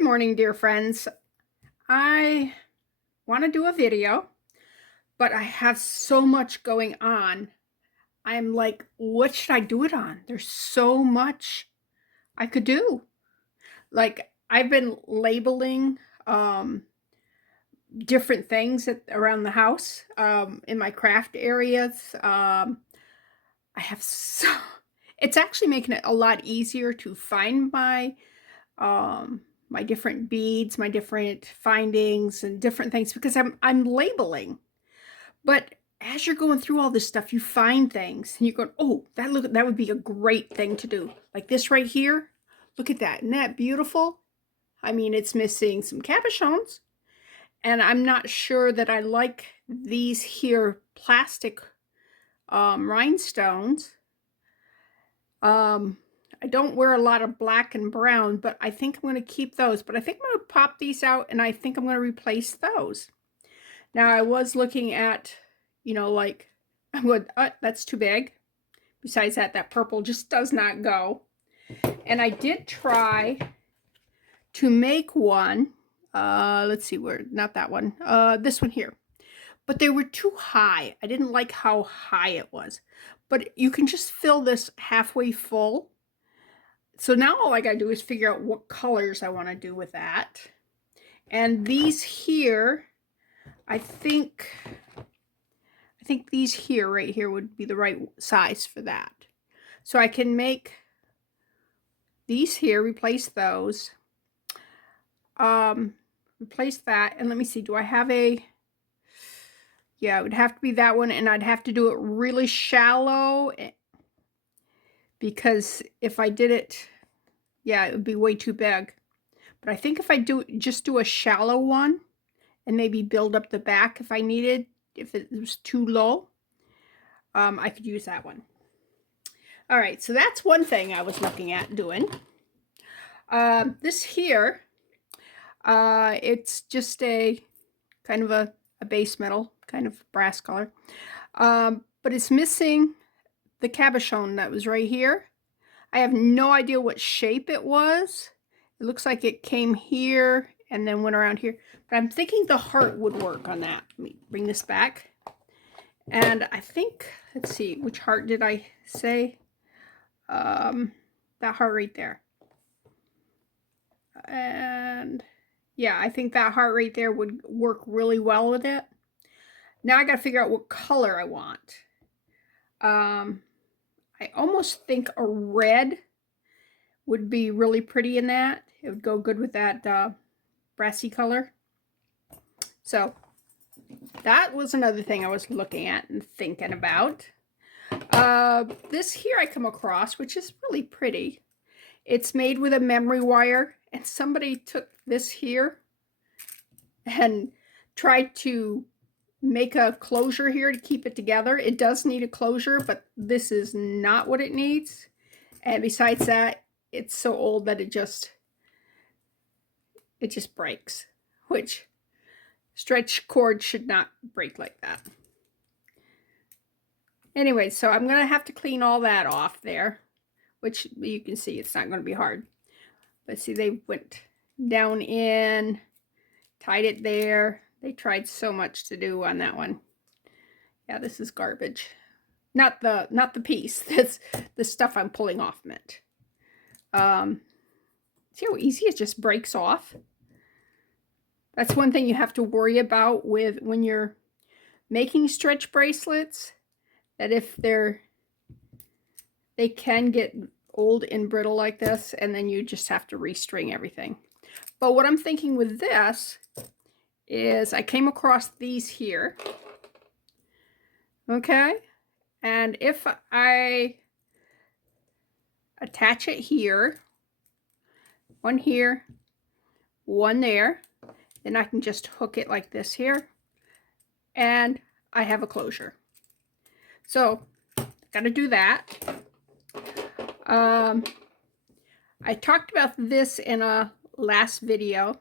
Good morning, dear friends. I want to do a video, but I have so much going on. I'm like, what should I do it on? There's so much I could do. Like, I've been labeling um, different things around the house in my craft areas. I have so, it's actually making it a lot easier to find um my different beads, my different findings and different things because I'm labeling. But as you're going through all this stuff, you find things and you're going, "Oh, that would be a great thing to do." Like this right here. Look at that. Isn't that beautiful? I mean, it's missing some cabochons, and I'm not sure that I like these here plastic rhinestones. Um, I don't wear a lot of black and brown, but I think I'm going to keep those. But I think I'm going to pop these out, and I think I'm going to replace those. Now, I was looking at, like, I'm going, that's too big. Besides that, that purple just does not go. And I did try to make one. Let's see, where, not that one. This one here. But they were too high. I didn't like how high it was. But you can just fill this halfway full. So now all I gotta do is figure out what colors I want to do with that. And these here, I think these here, right here, would be the right size for that. So I can make these here, replace those, replace that, and let me see, do I have a, yeah, it would have to be that one, and I'd have to do it really shallow, because if I did it, yeah, it would be way too big. But I think if I just do a shallow one, and maybe build up the back if I needed, if it was too low, I could use that one. All right, so that's one thing I was looking at doing. This here, it's just a kind of a base metal, kind of brass color, but it's missing the cabochon that was right here. I have no idea what shape it was. It looks like it came here and then went around here, but I'm thinking the heart would work on that. Let me bring this back. And I think, let's see, which heart did I say? That heart right there. And yeah, I think that heart right there would work really well with it. Now I got to figure out what color I want. I almost think a red would be really pretty in that. It would go good with that brassy color. So that was another thing I was looking at and thinking about. This here I come across, which is really pretty. It's made with a memory wire, and somebody took this here and tried to make a closure here to keep it together. It does need a closure, but this is not what it needs. And besides that, it's so old that it just breaks, which stretch cord should not break like that. Anyway, so I'm going to have to clean all that off there, which you can see it's not going to be hard. But see, they went down in, tied it there. They tried so much to do on that one. Yeah, this is garbage. Not the piece. That's the stuff I'm pulling off meant. See how easy it just breaks off? That's one thing you have to worry about with when you're making stretch bracelets, that if they can get old and brittle like this, and then you just have to restring everything. But what I'm thinking with this is I came across these here. Okay? And if I attach it here, one here, one there, then I can just hook it like this here, and I have a closure. So, got to do that. I talked about this in a last video,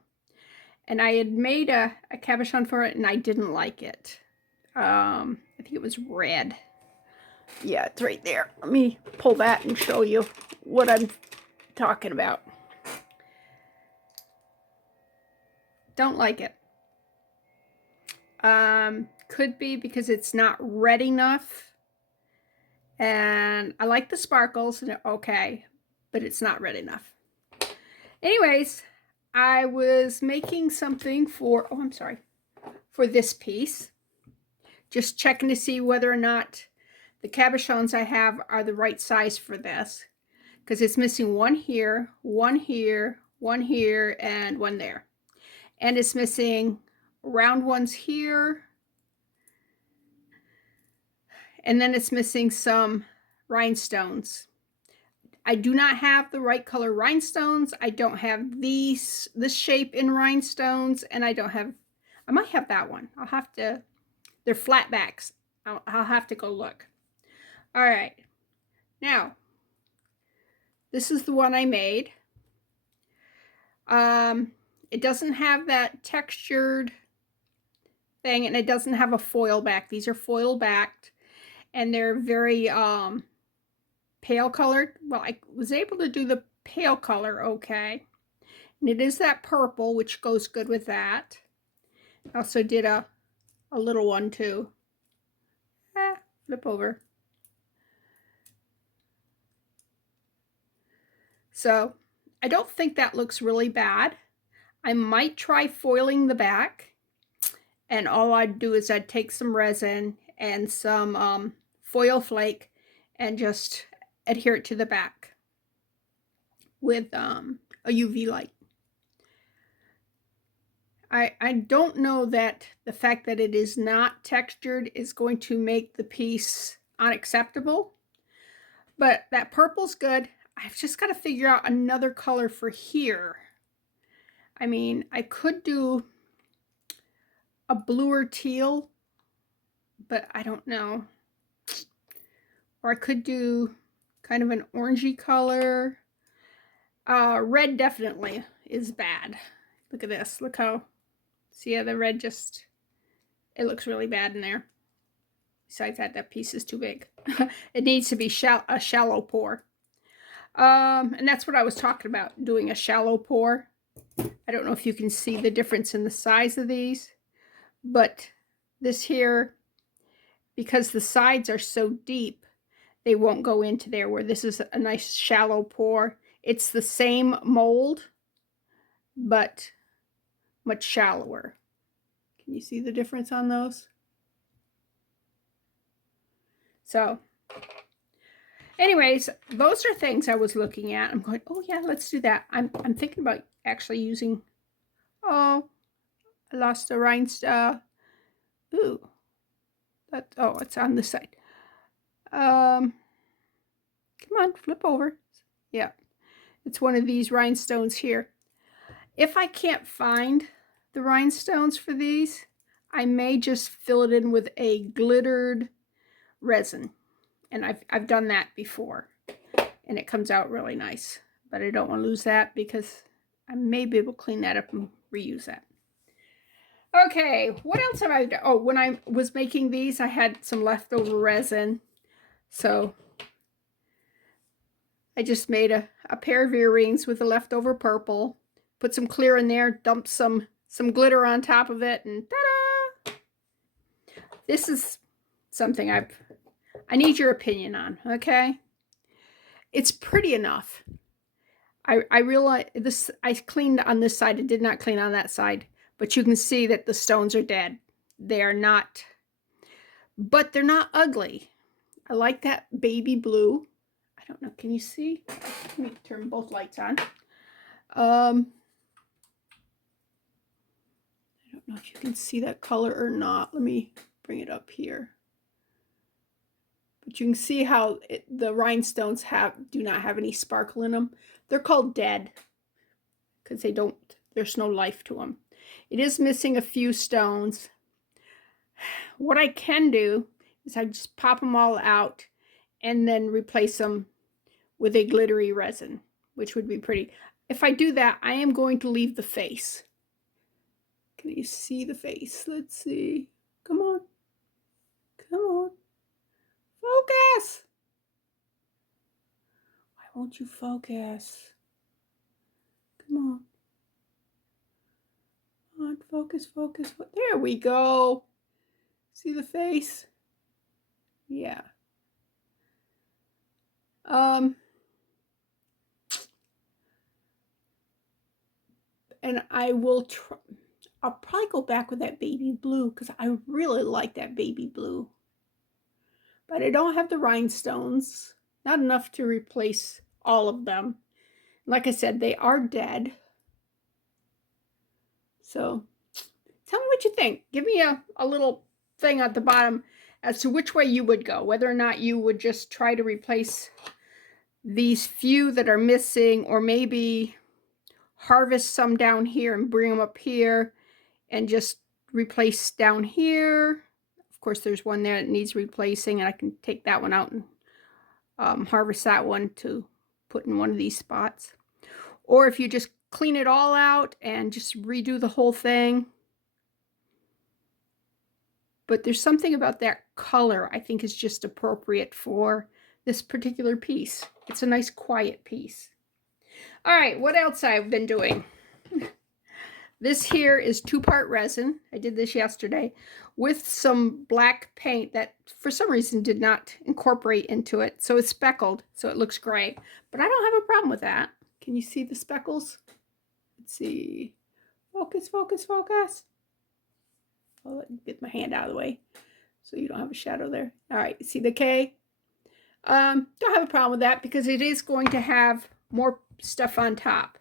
and I had made a cabochon for it, and I didn't like it. I think it was red. Yeah, it's right there. Let me pull that and show you what I'm talking about. Don't like it. Could be because it's not red enough. And I like the sparkles, and okay, but it's not red enough. Anyways, I was making something for, oh, I'm sorry, for this piece. Just checking to see whether or not the cabochons I have are the right size for this. Because it's missing one here, one here, one here, and one there. And it's missing round ones here. And then it's missing some rhinestones. I do not have the right color rhinestones. I don't have this shape in rhinestones, and I might have that one. I'll have to, they're flat backs. I'll have to go look. All right. Now, this is the one I made. It doesn't have that textured thing, and it doesn't have a foil back. These are foil backed, and they're very pale colored. Well, I was able to do the pale color okay. And it is that purple, which goes good with that. I also did a little one too. Flip over. So I don't think that looks really bad. I might try foiling the back, and all I'd do is I'd take some resin and some foil flake and just adhere it to the back with a UV light. I don't know that the fact that it is not textured is going to make the piece unacceptable, but that purple's good. I've just got to figure out another color for here. I mean, I could do a bluer teal, but I don't know. Or I could do kind of an orangey color. Red definitely is bad. Look at this. Look how, see how the red just, it looks really bad in there. Besides that, that piece is too big. It needs to be a shallow pour. And that's what I was talking about, doing a shallow pour. I don't know if you can see the difference in the size of these, but this here, because the sides are so deep, they won't go into there, where this is a nice shallow pour. It's the same mold, but much shallower. Can you see the difference on those? So anyways, those are things I was looking at. I'm going, oh yeah, let's do that. I'm thinking about actually using, oh, I lost the rhinestone. Ooh, that, oh, it's on this side. Come on, flip over. Yeah, it's one of these rhinestones here. If I can't find the rhinestones for these, I may just fill it in with a glittered resin. And I've done that before, and it comes out really nice. But I don't want to lose that because I may be able to clean that up and reuse that. Okay, what else have I done? Oh, when I was making these, I had some leftover resin. So I just made a pair of earrings with the leftover purple, put some clear in there, dumped some glitter on top of it, and ta-da! This is something I need your opinion on, okay? It's pretty enough. I realize this, I cleaned on this side, I did not clean on that side, but you can see that the stones are dead. They are not, but they're not ugly. I like that baby blue. I don't know, can you see? Let me turn both lights on. I don't know if you can see that color or not. Let me bring it up here. But you can see how the rhinestones do not have any sparkle in them. They're called dead because there's no life to them. It is missing a few stones. What I can do is I just pop them all out and then replace them with a glittery resin, which would be pretty. If I do that, I am going to leave the face. Can you see the face? Let's see. Come on. Come on. Focus! Why won't you focus? Come on. Come on. focus, focus. There we go. See the face? Yeah. And I will try. I'll probably go back with that baby blue because I really like that baby blue. But I don't have the rhinestones. Not enough to replace all of them. Like I said, they are dead. So tell me what you think. Give me a little thing at the bottom as to which way you would go. Whether or not you would just try to replace these few that are missing, or maybe harvest some down here and bring them up here and just replace down here. Of course, there's one there that needs replacing, and I can take that one out and harvest that one to put in one of these spots. Or if you just clean it all out and just redo the whole thing. But there's something about that color I think is just appropriate for this particular piece. It's a nice quiet piece. All right, what else I've been doing? This here is 2-part resin. I did this yesterday with some black paint that for some reason did not incorporate into it. So it's speckled, so it looks gray. But I don't have a problem with that. Can you see the speckles? Let's see. Focus, focus, focus. I'll get my hand out of the way so you don't have a shadow there. All right, see the K? Don't have a problem with that because it is going to have more stuff on top.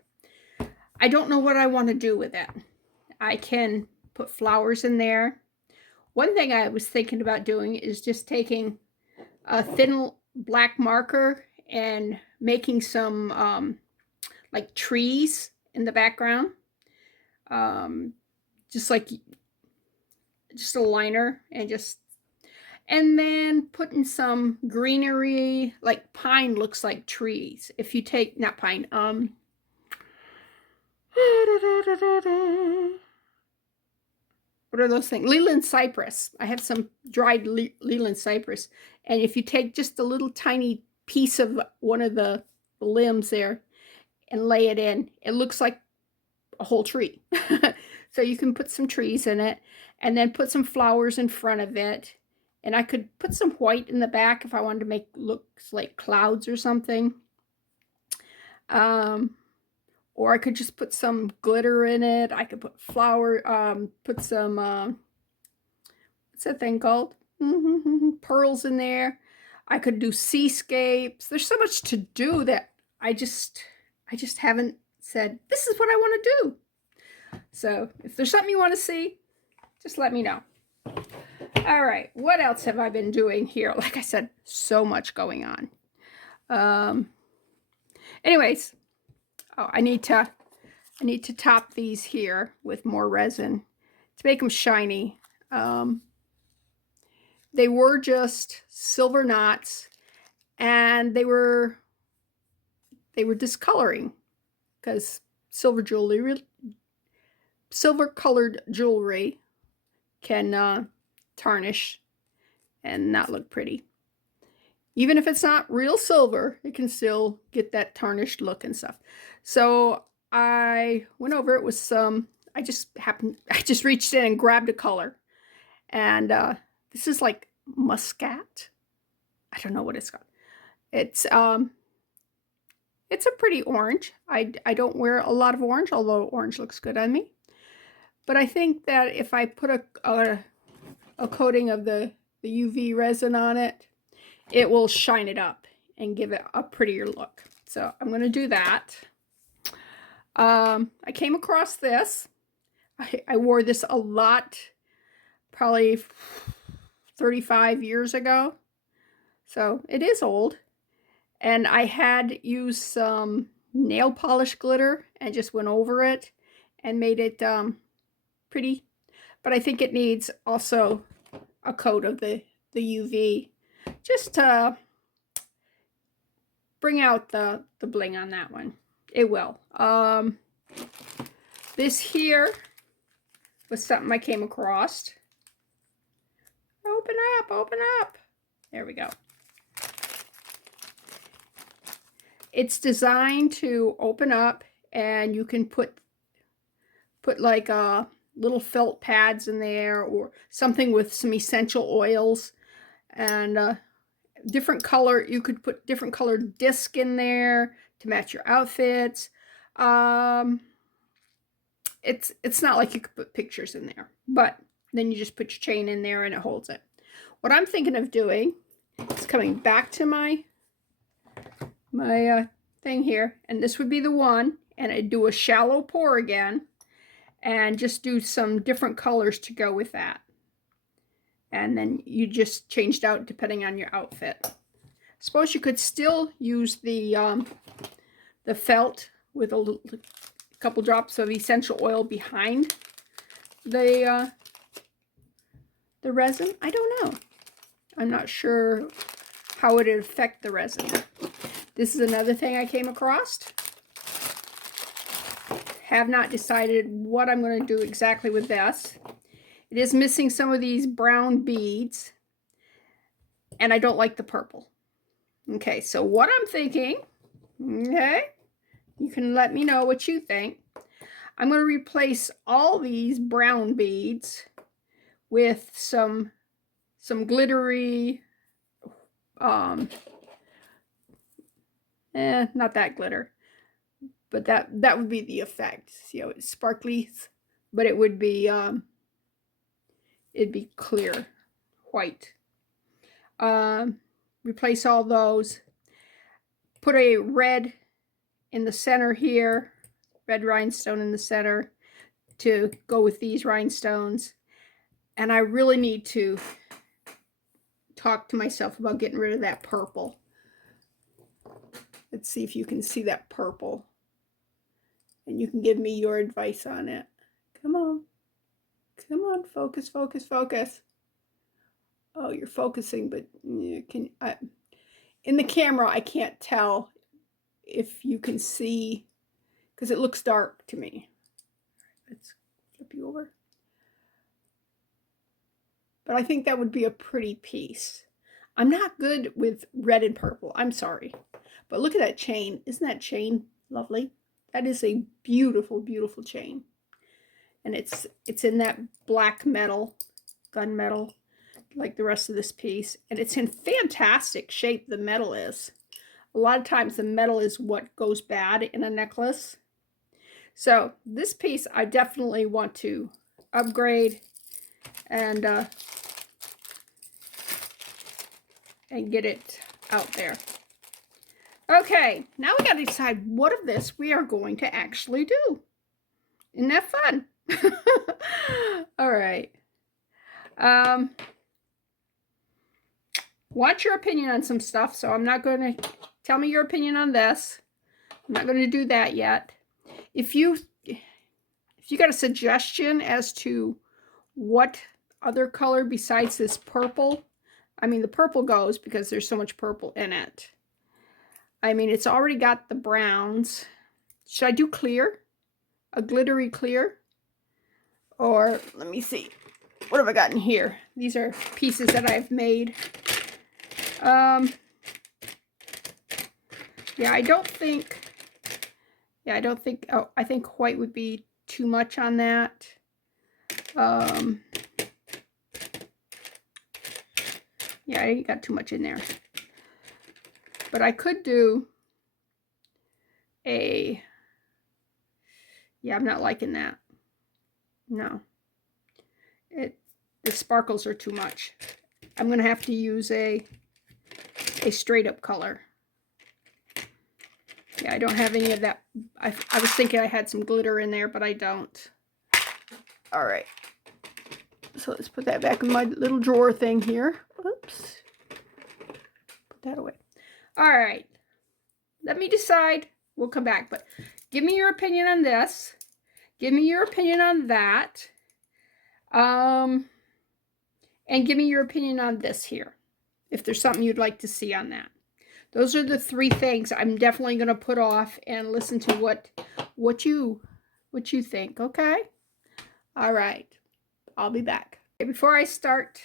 I don't know what I want to do with it. I can put flowers in there. One thing I was thinking about doing is just taking a thin black marker and making some like trees in the background. Just a liner, and then putting some greenery, like pine looks like trees. If you take, not pine, what are those things? Leland cypress. I have some dried Leland cypress. And if you take just a little tiny piece of one of the limbs there and lay it in, it looks like a whole tree. So you can put some trees in it and then put some flowers in front of it. And I could put some white in the back if I wanted to make looks like clouds or something. Or I could just put some glitter in it. I could put put some, what's that thing called? Pearls in there. I could do seascapes. There's so much to do that I just haven't said, this is what I want to do. So if there's something you want to see, just let me know. All right, what else have I been doing here? Like I said, so much going on. Anyways, I need to top these here with more resin to make them shiny. They were just silver knots, and they were discoloring because silver colored jewelry can tarnish and not look pretty. Even if it's not real silver, it can still get that tarnished look and stuff. So I went over it with some, I just reached in and grabbed a color. And this is like muscat. I don't know what it's called. It's a pretty orange. I don't wear a lot of orange, although orange looks good on me. But I think that if I put a coating of the UV resin on it, it will shine it up and give it a prettier look. So I'm going to do that. I came across this. I wore this a lot, probably 35 years ago. So it is old. And I had used some nail polish glitter and just went over it and made it pretty. But I think it needs also a coat of the UV just to bring out the bling on that one. It will. This here was something I came across. Open up, open up. There we go. It's designed to open up, and you can put like little felt pads in there, or something with some essential oils, and different color. You could put different colored disc in there to match your outfits. It's not like you could put pictures in there, but then you just put your chain in there and it holds it. What I'm thinking of doing is coming back to my thing here, and this would be the one, and I'd do a shallow pour again and just do some different colors to go with that. And then you just changed out depending on your outfit. Suppose you could still use the felt with a couple drops of essential oil behind the resin. I don't know. I'm not sure how it would affect the resin. This is another thing I came across. Have not decided what I'm going to do exactly with this. It is missing some of these brown beads, and I don't like the purple. Okay, so what I'm thinking, okay, you can let me know what you think. I'm going to replace all these brown beads with some glittery, not that glitter, but that would be the effect. See how it's sparkly, but it would be it'd be clear white. Replace all those. Put a red in the center here, red rhinestone in the center to go with these rhinestones. And I really need to talk to myself about getting rid of that purple. Let's see if you can see that purple. And you can give me your advice on it. Come on. Come on, focus, focus, focus. Oh, you're focusing, but you can. In the camera, I can't tell if you can see, because it looks dark to me. Let's flip you over. But I think that would be a pretty piece. I'm not good with red and purple. I'm sorry. But look at that chain. Isn't that chain lovely? That is a beautiful, beautiful chain. And it's in that black metal, gunmetal, like the rest of this piece. And it's in fantastic shape, the metal is. A lot of times the metal is what goes bad in a necklace. So this piece I definitely want to upgrade and get it out there. Okay, now we got to decide what of this we are going to actually do. Isn't that fun? All right. Want your opinion on some stuff, so I'm not going to tell me your opinion on this. I'm not going to do that yet. If you got a suggestion as to what other color besides this purple, I mean, the purple goes because there's so much purple in it. I mean, it's already got the browns. Should I do clear? A glittery clear? Or, let me see. What have I got in here? These are pieces that I've made. Yeah, I don't think, oh, I think white would be too much on that. Yeah, I ain't got too much in there. But I could do a, yeah, I'm not liking that. No. The sparkles are too much. I'm going to have to use a straight up color. Yeah, I don't have any of that. I was thinking I had some glitter in there, but I don't. All right. So let's put that back in my little drawer thing here. Oops. Put that away. All right. Let me decide. We'll come back, but give me your opinion on this. Give me your opinion on that. And give me your opinion on this here, if there's something you'd like to see on that. Those are the three things I'm definitely going to put off and listen to what you think, okay? All right. I'll be back. Okay, before I start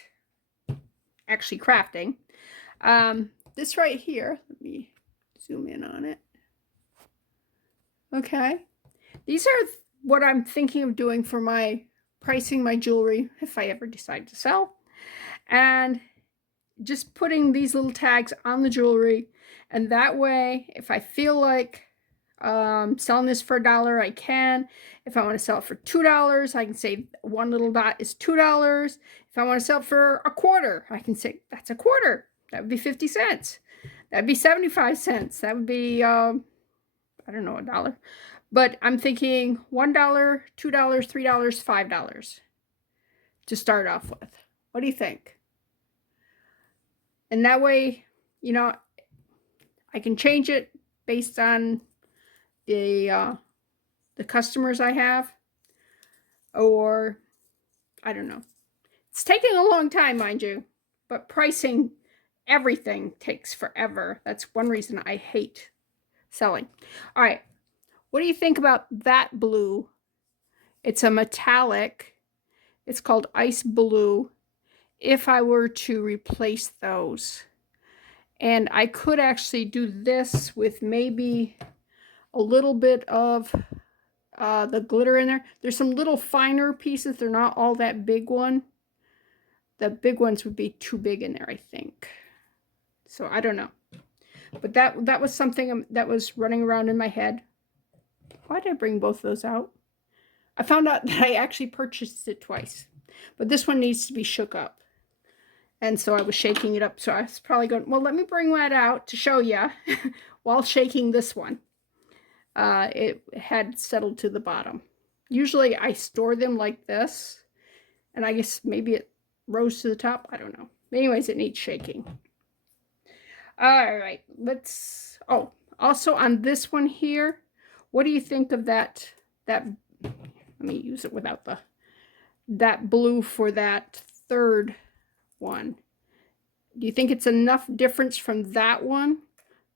actually crafting, this right here, let me zoom in on it. Okay. These are what I'm thinking of doing for my pricing my jewelry if I ever decide to sell, and just putting these little tags on the jewelry. And that way, if I feel like selling this for $1, I can. If I want to sell it for $2, I can say one little dot is $2. If I want to sell it for a quarter, I can say that's a quarter. That would be 50 cents. That'd be 75 cents. That would be, I don't know, $1. But I'm thinking $1, $2, $3, $5 to start off with. What do you think? And that way, you know, I can change it based on the customers I have, or I don't know. It's taking a long time, mind you, but pricing everything takes forever. That's one reason I hate selling. All right, what do you think about that blue? It's a metallic. It's called ice blue. If I were to replace those, and I could actually do this with maybe a little bit of the glitter in there. There's some little finer pieces. They're not all that big one. The big ones would be too big in there, I think. So I don't know. But that was something that was running around in my head. Why did I bring both of those out? I found out that I actually purchased it twice. But this one needs to be shook up. And so I was shaking it up. So I was probably going, well, let me bring that out to show you while shaking this one. It had settled to the bottom. Usually I store them like this. And I guess maybe it rose to the top. I don't know. Anyways, it needs shaking. All right. Let's... Oh, also on this one here, what do you think of that... Let me use it without that blue for that third one. Do you think it's enough difference from that one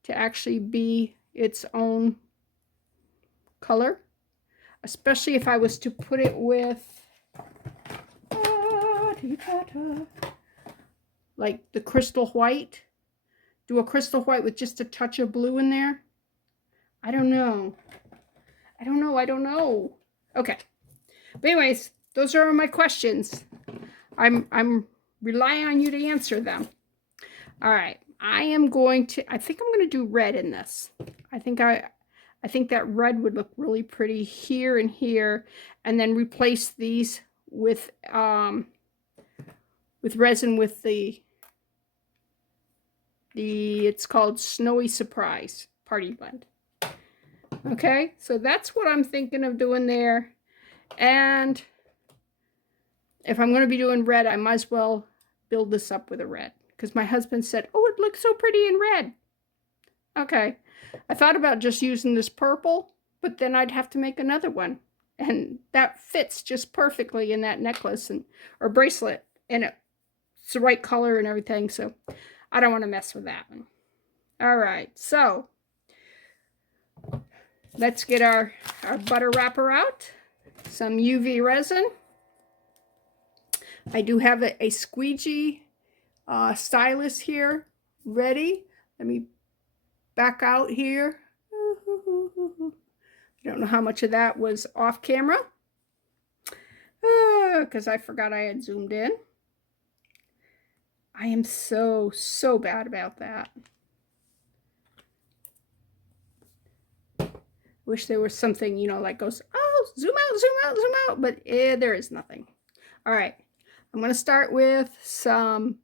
to actually be its own color? Especially if I was to put it with like the crystal white. Do a crystal white with just a touch of blue in there. I don't know. I don't know. Okay. But anyways, those are my questions. I'm relying on you to answer them. All right. I think I'm going to do red in this. I think that red would look really pretty here and here, and then replace these with resin with the it's called Snowy Surprise Party Blend. Okay, so that's what I'm thinking of doing there. And if I'm going to be doing red, I might as well build this up with a red, because my husband said, oh, it looks so pretty in red. Okay, I thought about just using this purple, but then I'd have to make another one, and that fits just perfectly in that necklace or bracelet, and it's the right color and everything, so I don't want to mess with that one. All right, so let's get our butter wrapper out. Some UV resin. I do have a squeegee stylus here ready. Let me back out here. I don't know how much of that was off camera, because I forgot I had zoomed in. I am so bad about that. Wish there was something, you know, like goes, oh, zoom out, zoom out, zoom out, but there is nothing. All right, I'm going to start with some,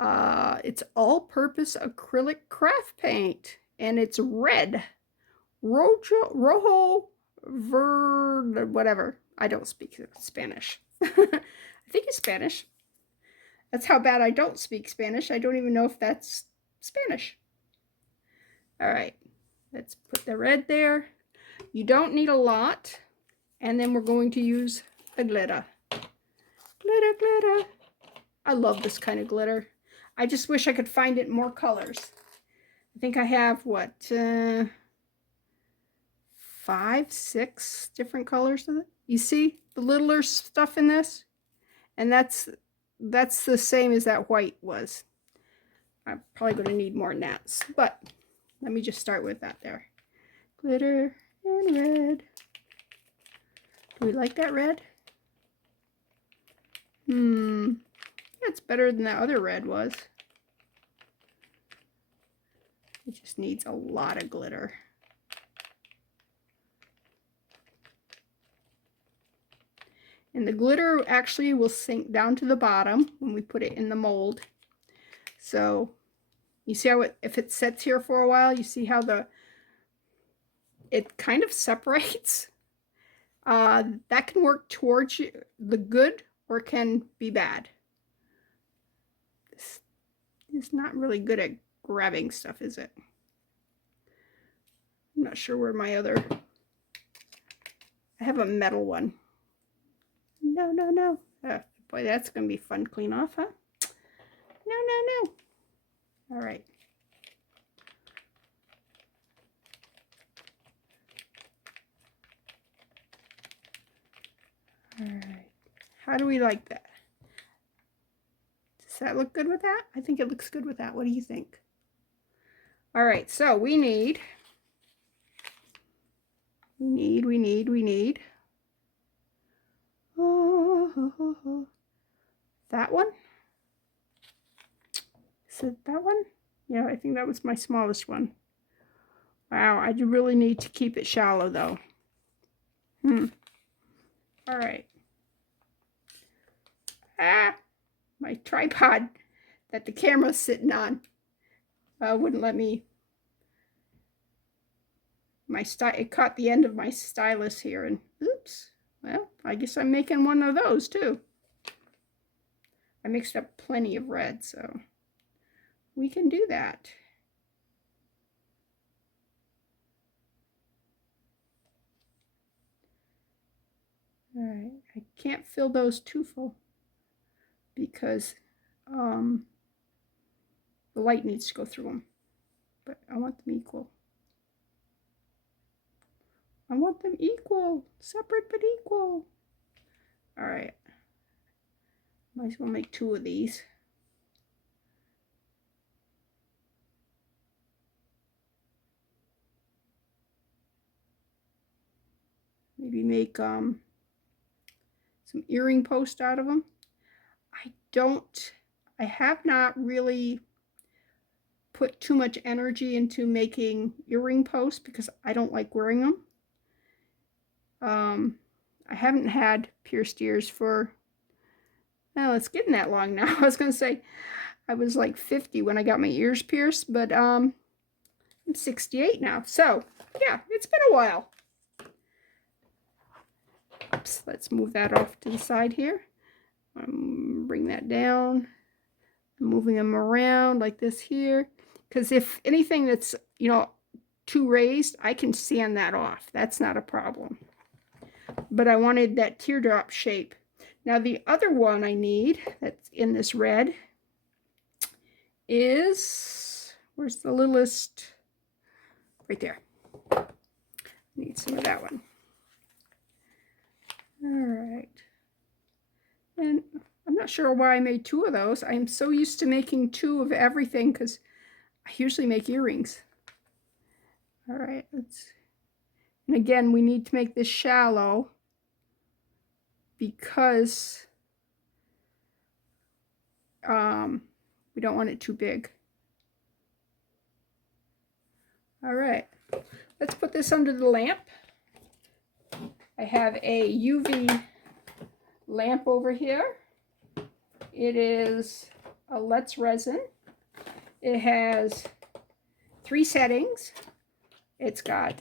it's all-purpose acrylic craft paint, and it's red. Rojo Verde, whatever. I don't speak Spanish. I think it's Spanish. That's how bad I don't speak Spanish. I don't even know if that's Spanish. All right, let's put the red there. You don't need a lot. And then we're going to use the glitter. Glitter, glitter. I love this kind of glitter. I just wish I could find it in more colors. I think I have, what, 5, 6 different colors of it. You see the littler stuff in this? And that's the same as that white was. I'm probably going to need more than that. But let me just start with that there. Glitter and red. Do we like that red? It's better than that other red was. It just needs a lot of glitter. And the glitter actually will sink down to the bottom when we put it in the mold. So you see how if it sits here for a while, you see how it kind of separates. That can work towards you, the good, or can be bad. This is not really good at grabbing stuff, is it? I'm not sure where my other... I have a metal one. No, no, no. Boy, that's going to be fun to clean off, huh? No, no, no. All right. All right. How do we like that? Does that look good with that? I think it looks good with that. What do you think? All right, so we need that one. Is it that one? Yeah, I think that was my smallest one. Wow, I do really need to keep it shallow though. All right. My tripod that the camera's sitting on wouldn't let me. It caught the end of my stylus here, and oops. Well, I guess I'm making one of those too. I mixed up plenty of red, so we can do that. All right, I can't fill those too full because the light needs to go through them, but I want them equal. I want them equal, separate but equal. All right, might as well make 2 of these. Maybe make some earring post out of them. I have not really put too much energy into making earring posts because I don't like wearing them. I haven't had pierced ears for, well, it's getting that long now. I was going to say I was like 50 when I got my ears pierced, but I'm 68 now. So, yeah, it's been a while. Oops, let's move that off to the side here. Bring that down. I'm moving them around like this here. Because if anything that's, too raised, I can sand that off. That's not a problem. But I wanted that teardrop shape. Now the other one I need that's in this red is, where's the littlest? Right there. Need some of that one. All right. And I'm not sure why I made 2 of those. I'm so used to making 2 of everything because I usually make earrings. All right, and again, we need to make this shallow because we don't want it too big. All right, let's put this under the lamp. I have a UV lamp over here. It is a Let's Resin. It has 3 settings. It's got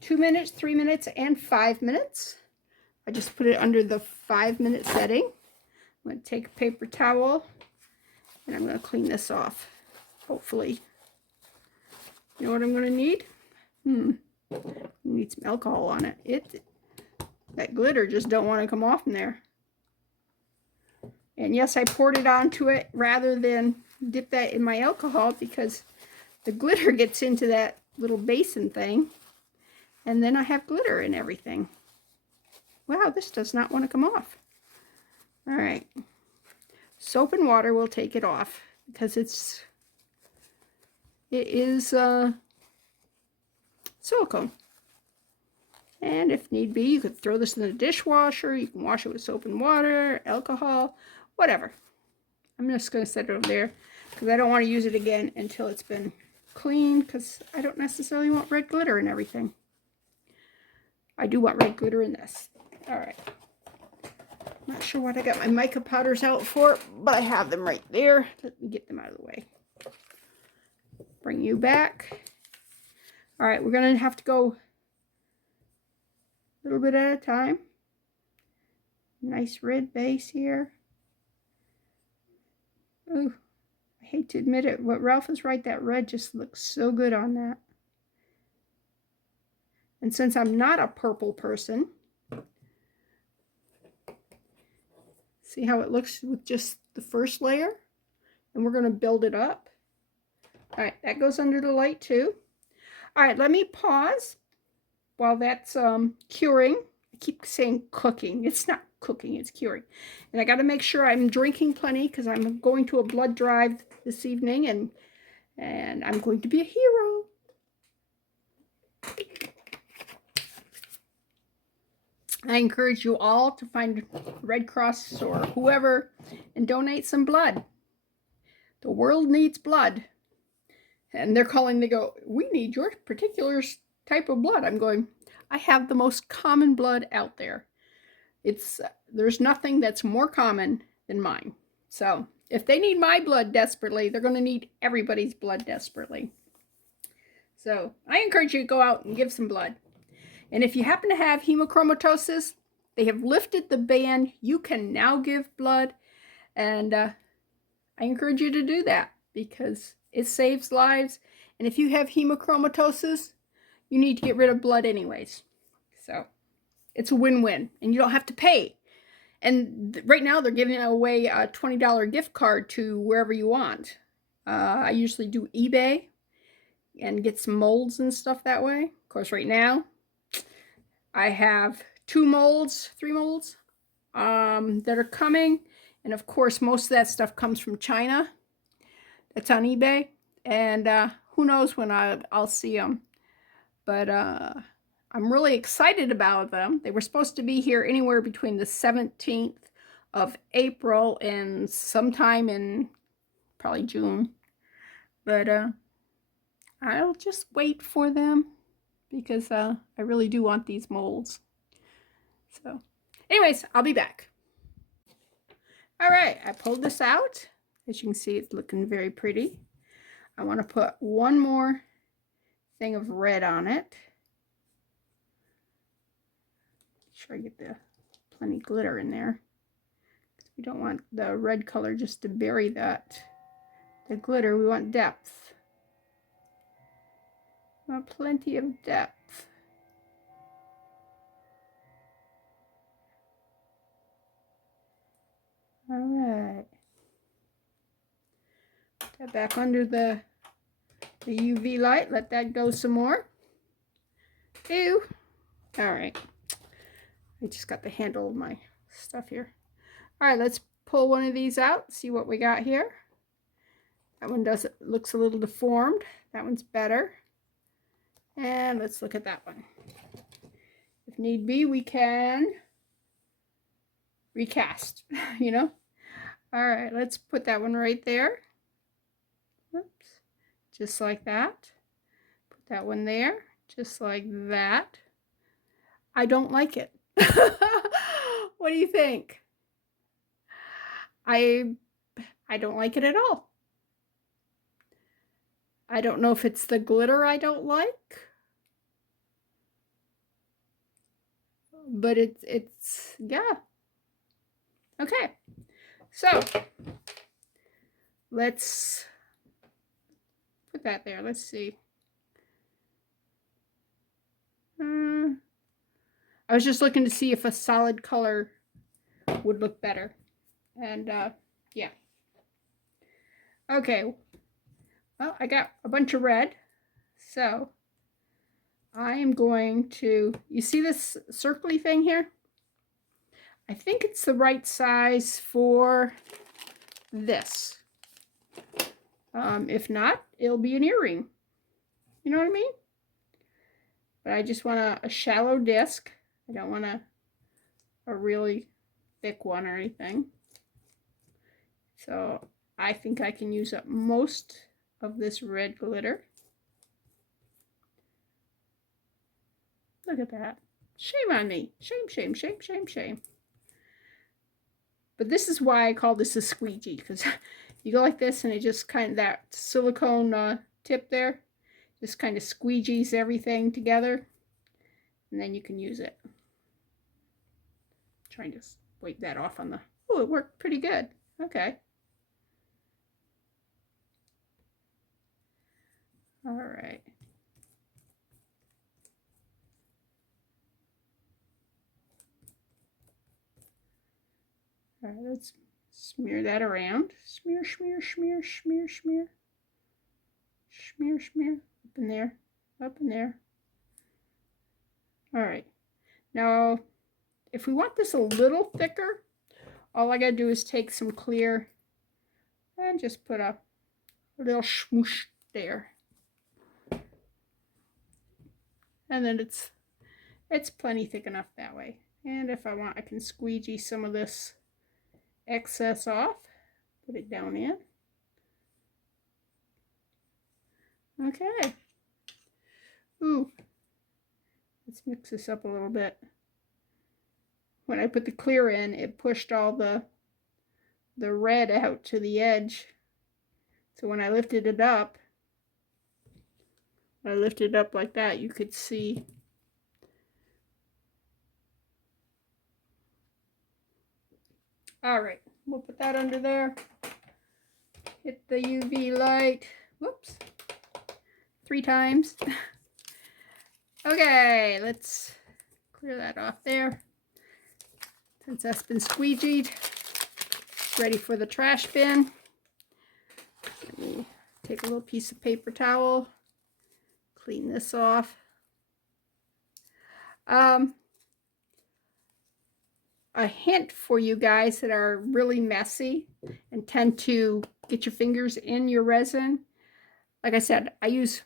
2 minutes, 3 minutes, and 5 minutes. I just put it under the 5-minute setting. I'm going to take a paper towel and I'm going to clean this off, hopefully. You know what I'm going to need? Need some alcohol on it. That glitter just don't want to come off in there. And yes, I poured it onto it rather than dip that in my alcohol because the glitter gets into that little basin thing. And then I have glitter and everything. Wow, this does not want to come off. All right. Soap and water will take it off because it is silicone. And if need be, you could throw this in the dishwasher. You can wash it with soap and water, alcohol, whatever. I'm just going to set it over there because I don't want to use it again until it's been cleaned, because I don't necessarily want red glitter and everything. I do want red glitter in this. All right. Not sure what I got my mica powders out for, but I have them right there. Let me get them out of the way. Bring you back. All right, we're going to have to go a little bit at a time. Nice red base here. Ooh, I hate to admit it, but Ralph is right. That red just looks so good on that. And since I'm not a purple person, see how it looks with just the first layer? And we're going to build it up. All right, that goes under the light too. All right, let me pause while that's curing. I keep saying cooking. It's not cooking, it's curing. And I got to make sure I'm drinking plenty because I'm going to a blood drive this evening, and I'm going to be a hero. I encourage you all to find Red Cross or whoever and donate some blood. The world needs blood. And they're calling, they go, we need your particular type of blood. I'm going, I have the most common blood out there. There's nothing that's more common than mine. So if they need my blood desperately, they're going to need everybody's blood desperately. So I encourage you to go out and give some blood. And if you happen to have hemochromatosis, they have lifted the ban. You can now give blood. And I encourage you to do that because it saves lives. And if you have hemochromatosis, you need to get rid of blood anyways. So it's a win-win. And you don't have to pay. And right now they're giving away a $20 gift card to wherever you want. I usually do eBay and get some molds and stuff that way. Of course, right now I have 3 molds that are coming. And of course, most of that stuff comes from China. That's on eBay. And who knows when I'll see them. But I'm really excited about them. They were supposed to be here anywhere between the 17th of April and sometime in probably June. But I'll just wait for them because I really do want these molds. So anyways, I'll be back. All right, I pulled this out. As you can see, it's looking very pretty. I want to put one more thing of red on it. Make sure I get plenty glitter in there. We don't want the red color just to bury the glitter. We want depth. We want plenty of depth. All right. Put that back under the UV light. Let that go some more. Ew. All right. I just got the handle of my stuff here. All right, let's pull one of these out, see what we got here. That one looks a little deformed. That one's better. And let's look at that one. If need be, we can recast, you know. All right, let's put that one right there. Whoops. Just like that. Put that one there, just like that. I don't like it. What do you think? I don't like it at all. I don't know if it's the glitter I don't like, but it's yeah. Okay, so let's put that there. Let's see. I was just looking to see if a solid color would look better. And yeah. Okay. Well, I got a bunch of red. So I am going to, you see this circly thing here? I think it's the right size for this. If not, it'll be an earring. You know what I mean? but I just want a shallow disc. I don't want a really thick one or anything. So I think I can use up most of this red glitter. Look at that. Shame on me. Shame, shame, shame, shame, shame. But this is why I call this a squeegee, because you go like this and it just kind of, that silicone tip there, just kind of squeegees everything together. And then you can use it. I'm trying to wipe that off on the, oh, it worked pretty good. Okay. All right. All right, let's smear that around. Smear, smear, smear, smear, smear. Smear, smear. Up in there. Up in there. All right. Now, if we want this a little thicker, all I gotta do is take some clear and just put a little smoosh there. And then it's plenty thick enough that way. And if I want, I can squeegee some of this excess off, put it down in. Okay. Ooh, let's mix this up a little bit. When I put the clear in, it pushed all the red out to the edge. So when I lifted it up like that, you could see. All right, we'll put that under there. Hit the UV light. Whoops. 3 times. Okay, let's clear that off there. Since that's been squeegeed, ready for the trash bin. Let me take a little piece of paper towel, clean this off. A hint for you guys that are really messy and tend to get your fingers in your resin. Like I said, I use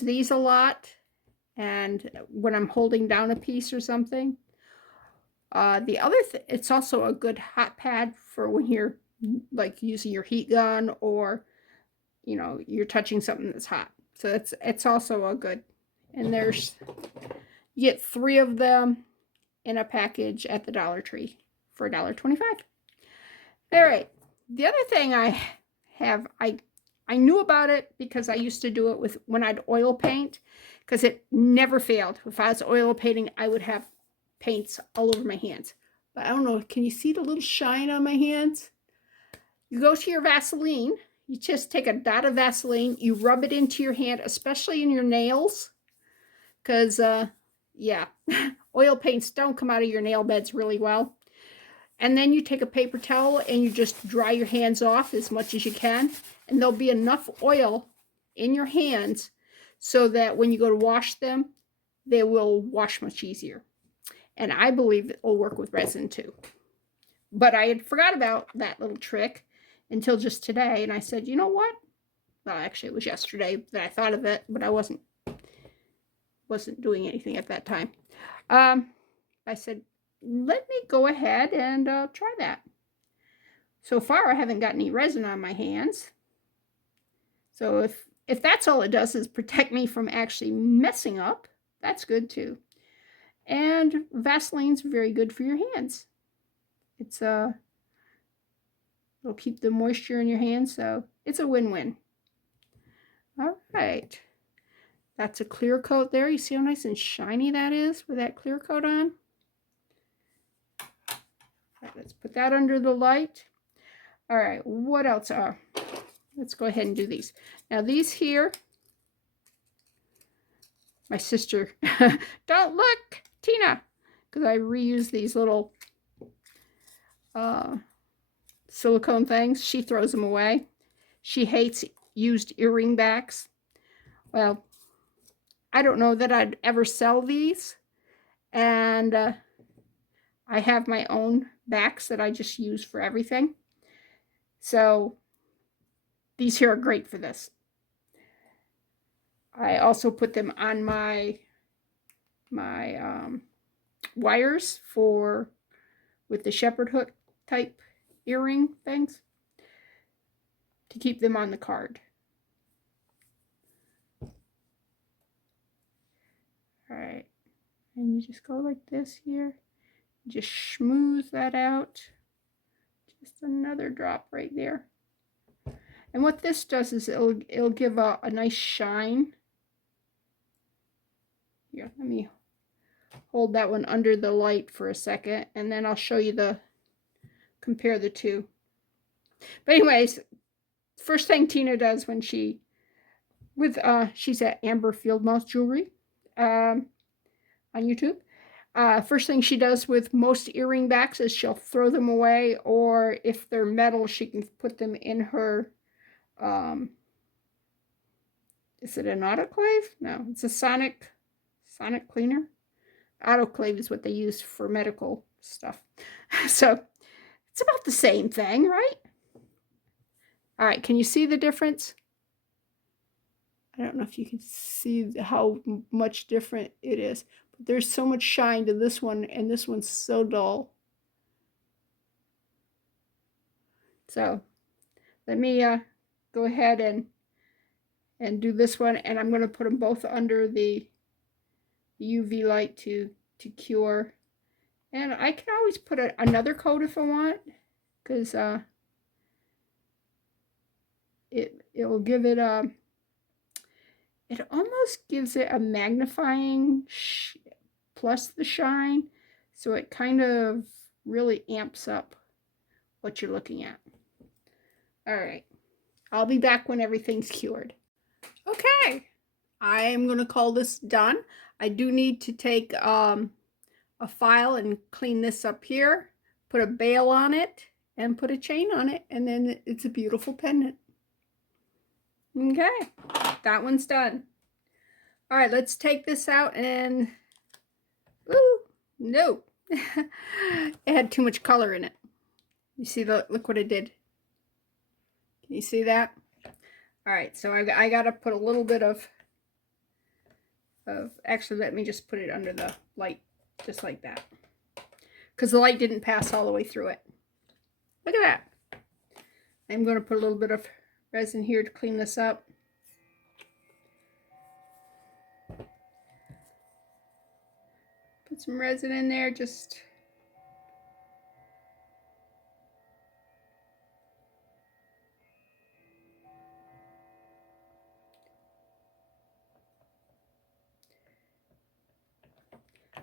these a lot, and when I'm holding down a piece or something. The other it's also a good hot pad for when you're like using your heat gun, or you know, you're touching something that's hot. So it's also a good, and you get 3 of them in a package at the Dollar Tree for $1.25. All right, the other thing I have, I knew about it because I used to do it when I'd oil paint, because it never failed. If I was oil painting, I would have paints all over my hands. But I don't know, can you see the little shine on my hands? You go to your Vaseline, you just take a dot of Vaseline, you rub it into your hand, especially in your nails, because yeah, oil paints don't come out of your nail beds really well. And then you take a paper towel and you just dry your hands off as much as you can, and there'll be enough oil in your hands so that when you go to wash them, they will wash much easier. And I believe it will work with resin too. But I had forgot about that little trick until just today, and I said, you know what? Well, actually, it was yesterday that I thought of it, but I wasn't doing anything at that time. I said, let me go ahead and try that. So far, I haven't got any resin on my hands. So if that's all it does is protect me from actually messing up, that's good too. And Vaseline's very good for your hands. It's it'll keep the moisture in your hands, so it's a win-win. All right, that's a clear coat there. You see how nice and shiny that is with that clear coat on? All right, let's put that under the light. All right, what else are? Let's go ahead and do these. Now these here, my sister, don't look, Tina, because I reuse these little silicone things. She throws them away. She hates used earring backs. Well, I don't know that I'd ever sell these, and I have my own backs that I just use for everything. So these here are great for this. I also put them on my wires for with the shepherd hook type earring things to keep them on the card. All right, and you just go like this here. Just smooth that out. Just another drop right there. And what this does is it'll give a nice shine. Here, let me hold that one under the light for a second, and then I'll show you compare the two. But anyways, first thing Tina does when she's at Amber Fieldmouse Jewelry on YouTube. First thing she does with most earring backs is she'll throw them away, or if they're metal, she can put them in her, is it an autoclave? No, it's a sonic cleaner. Autoclave is what they use for medical stuff. So it's about the same thing, right? All right, can you see the difference? I don't know if you can see how much different it is, but there's so much shine to this one, and this one's so dull. So let me go ahead and do this one, and I'm going to put them both under the UV light to cure. And I can always put another coat if I want, because it will give it it almost gives it a magnifying plus the shine, so it kind of really amps up what you're looking at. All right, I'll be back when everything's cured. Okay, I am going to call this done. I do need to take a file and clean this up here, put a bail on it, and put a chain on it, and then it's a beautiful pendant. Okay, that one's done. All right, let's take this out and, ooh, no. It had too much color in it. You see look what it did. Can you see that? All right, so I got to put a little bit of, actually, let me just put it under the light, just like that. Because the light didn't pass all the way through it. Look at that. I'm going to put a little bit of resin here to clean this up. Put some resin in there, just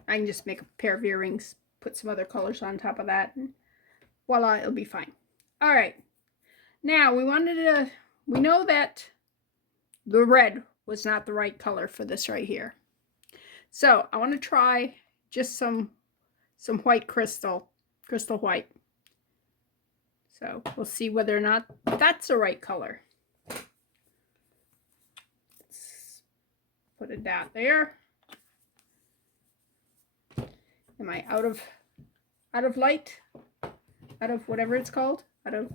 I can just make a pair of earrings, put some other colors on top of that, and voila, it'll be fine. All right, now we know that the red was not the right color for this right here. So I want to try just some white crystal white. So we'll see whether or not that's the right color. Let's put a dot there. Am I out of light? Out of whatever it's called? Out of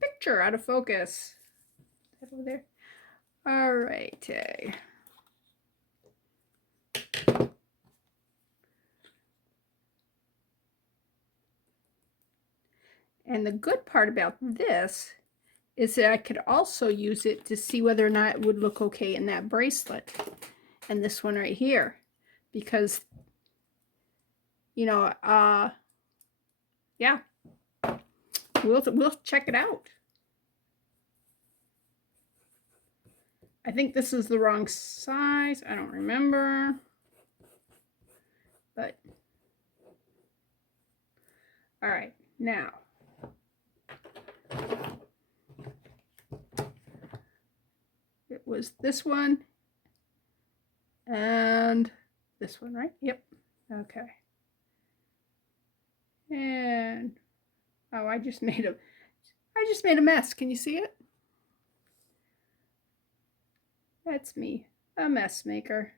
picture, out of focus. Over there. All right. And the good part about this is that I could also use it to see whether or not it would look okay in that bracelet and this one right here, because yeah, we'll check it out. I think this is the wrong size. I don't remember, but all right, now it was this one and this one, right? Yep. Okay. And oh, I just made a mess. Can you see it? That's me, a mess maker.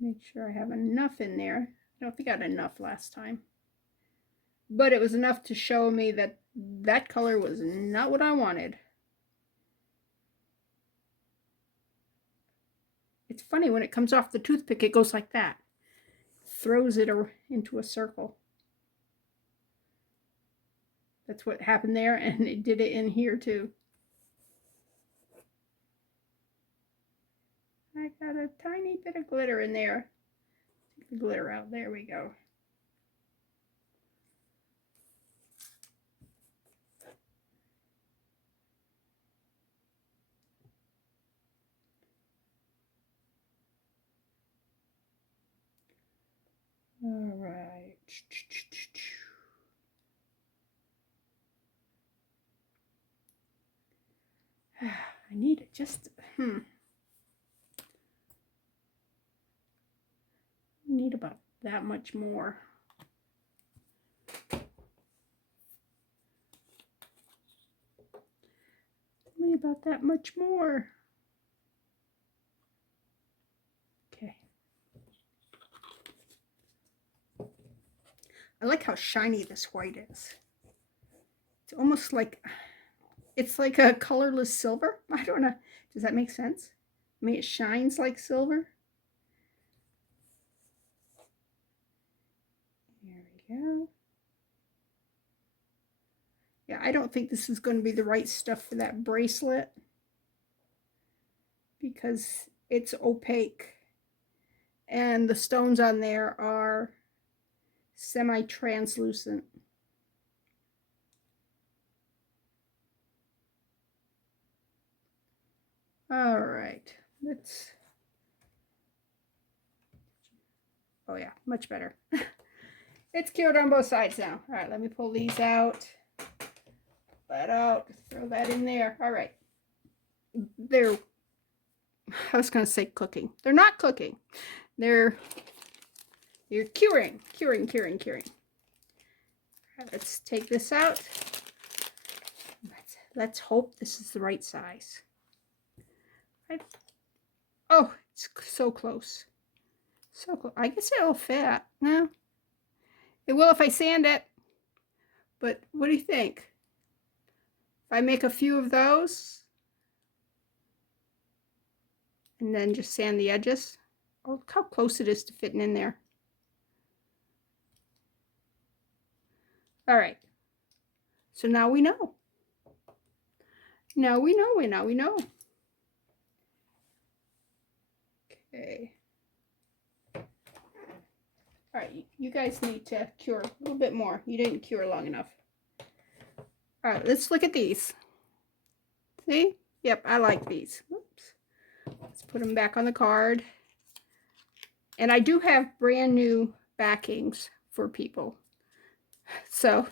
Make sure I have enough in there. I don't think I had enough last time. but it was enough to show me that that color was not what I wanted. It's funny, when it comes off the toothpick, it goes like that. Throws it into a circle. That's what happened there, and it did it in here too. I got a tiny bit of glitter in there. Take the glitter out. There we go. All right. I need it just, need about that much more. Only about that much more. Okay. I like how shiny this white is. It's almost like, it's like a colorless silver. I don't know. Does that make sense? I mean, it shines like silver. There we go. Yeah, I don't think this is going to be the right stuff for that bracelet because it's opaque and the stones on there are semi-translucent. All right, let's, oh yeah, much better. It's cured on both sides now. All right, let me pull these out. That out, throw that in there. All right. They're, I was going to say cooking. They're not cooking. You're curing. All right, let's take this out. Let's hope this is the right size. Oh, it's so close. So close. I guess it'll fit. No. It will if I sand it. But what do you think? If I make a few of those and then just sand the edges. Oh, look how close it is to fitting in there. All right. So now we know. Now we know. Okay. All right, you guys need to cure a little bit more. You didn't cure long enough. All right, let's look at these. See? Yep, I like these. Oops. Let's put them back on the card. And I do have brand new backings for people. So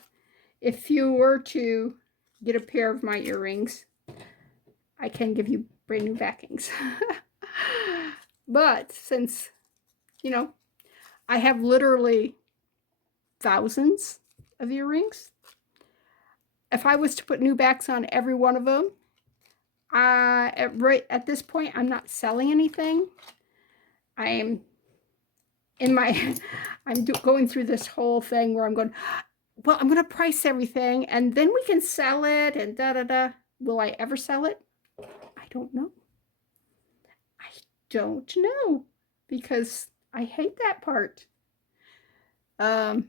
if you were to get a pair of my earrings, I can give you brand new backings. But since, you know, I have literally thousands of earrings, if I was to put new backs on every one of them, right at this point, I'm not selling anything. I am in my, going through this whole thing where I'm going, well, I'm going to price everything and then we can sell it and da-da-da. Will I ever sell it? I don't know. Don't know because I hate that part. But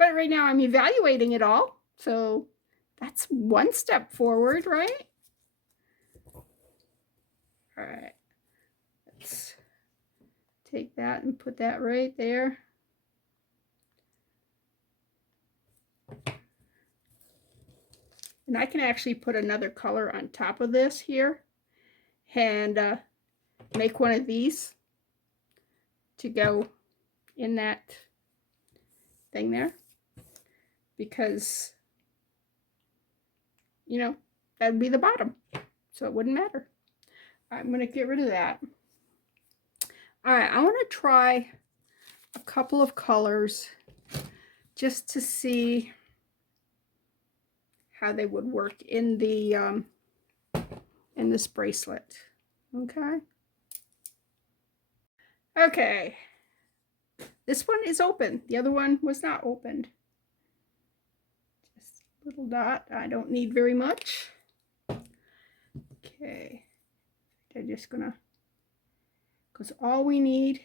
right now I'm evaluating it all. So that's one step forward, right? All right. Let's take that and put that right there. And I can actually put another color on top of this here and make one of these to go in that thing there, because, you know, that would be the bottom, so it wouldn't matter. I'm going to get rid of that. All right, I want to try a couple of colors just to see how they would work in the in this bracelet. Okay, this one is open. The other one was not opened. little dot. I don't need very much. Okay, I'm just gonna, because all we need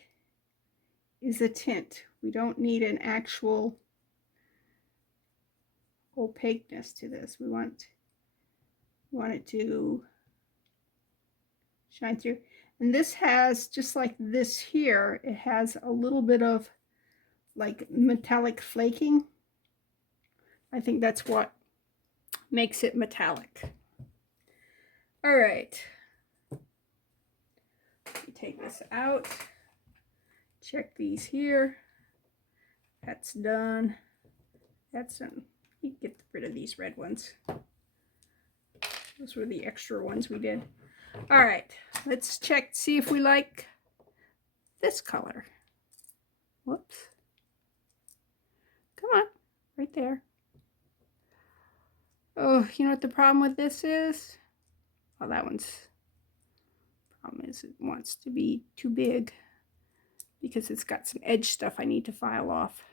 is a tint. We don't need an actual opaqueness to this. We want it to shine through. And this has, just like this here, it has a little bit of like metallic flaking. I think that's what makes it metallic. All right. Take this out. Check these here. That's done. That's done. You can get rid of these red ones. Those were the extra ones we did. All right, let's check, see if we like this color. Whoops. Come on, right there. Oh, you know what the problem with this is? Oh, that one's problem is it wants to be too big because it's got some edge stuff I need to file off.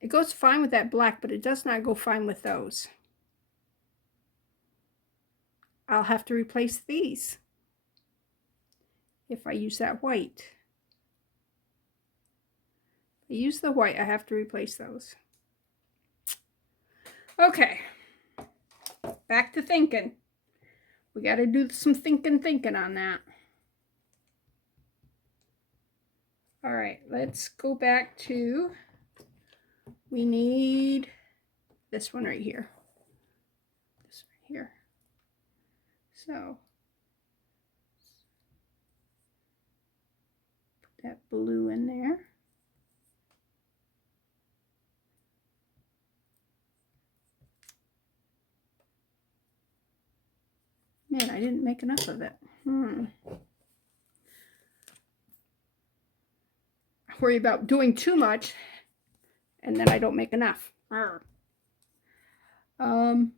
It goes fine with that black, but it does not go fine with those. I'll have to replace these if I use that white. If I use the white, I have to replace those. Okay, back to thinking. We got to do some thinking on that. All right, let's go back to, we need this one right here. This right here. So, put that blue in there. Man, I didn't make enough of it. I worry about doing too much and then I don't make enough. And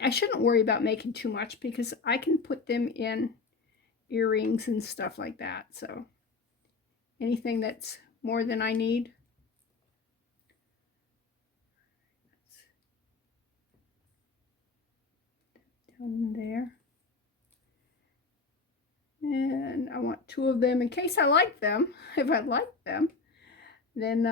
I shouldn't worry about making too much because I can put them in earrings and stuff like that. So anything that's more than I need. Down there. And I want 2 of them in case I like them. If I like them, then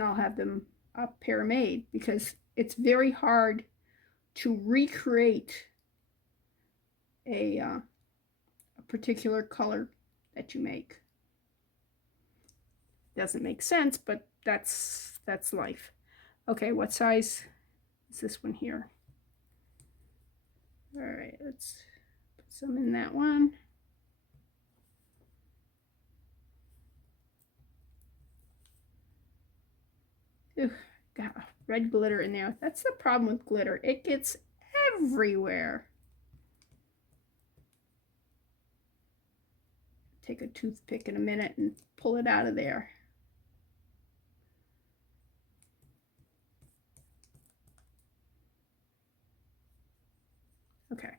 I'll have them a pair made, because it's very hard to recreate a particular color that you make. Doesn't make sense, but that's life. Okay, what size is this one here? All right, let's put some in that one. Ugh, got red glitter in there. That's the problem with glitter. It gets everywhere. Take a toothpick in a minute and pull it out of there. Okay.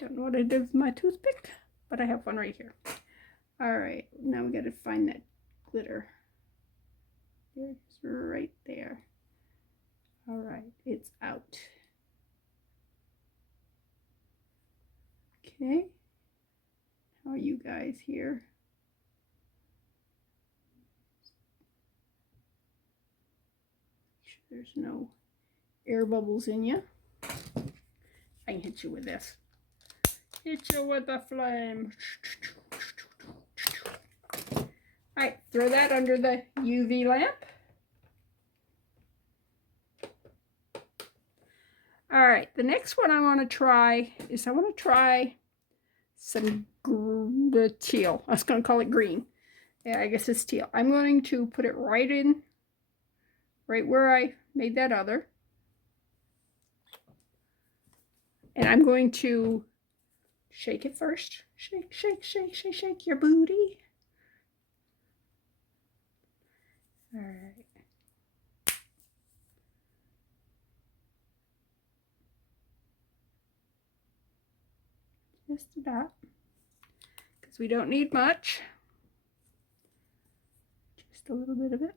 Don't know what I did with my toothpick, but I have one right here. All right, now we got to find that glitter. It's right there. All right, it's out. Okay, how are you guys here? Make sure there's no air bubbles in you. I can hit you with this. Hit you with the flame. All right, throw that under the UV lamp. All right, the next one I want to try is some the teal. I was going to call it green. Yeah, I guess it's teal. I'm going to put it right where I made that other. And I'm going to shake it first. Shake, shake, shake, shake, shake your booty. All right. Just a dot, because we don't need much. Just a little bit of it.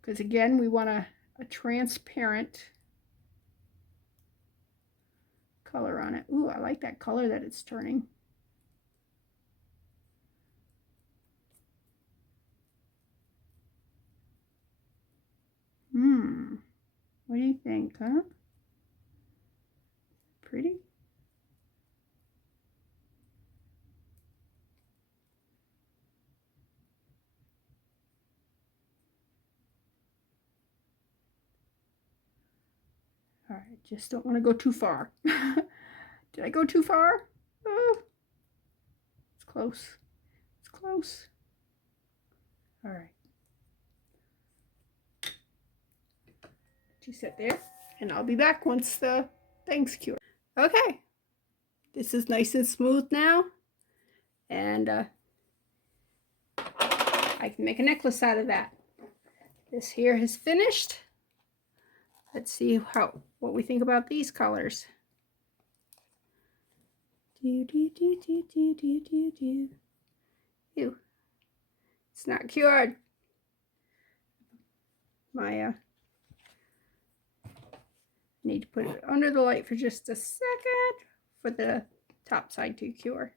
Because again, we want a transparent color on it. Ooh, I like that color that it's turning. What do you think, huh? Pretty? All right, just don't want to go too far. Did I go too far? Oh, it's close. It's close. All right. You sit there, and I'll be back once the thing's cured. Okay, this is nice and smooth now, and I can make a necklace out of that. This here is finished. Let's see what we think about these colors. Ew. It's not cured. My need to put it under the light for just a second for the top side to cure.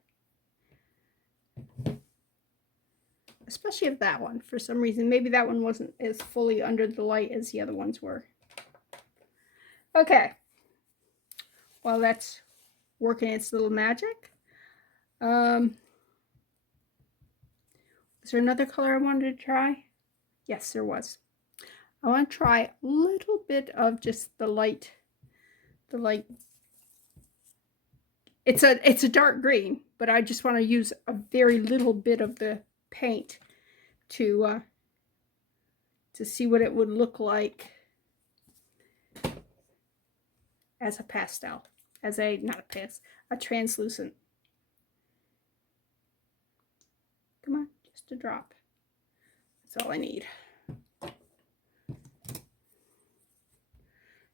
Especially if that one, for some reason, maybe that one wasn't as fully under the light as the other ones were. Okay. Well, that's working its little magic. Is there another color I wanted to try? Yes, there was. I want to try a little bit of just the light. It's a dark green, but I just want to use a very little bit of the paint to see what it would look like as a pastel, as a translucent. Come on, just a drop. That's all I need.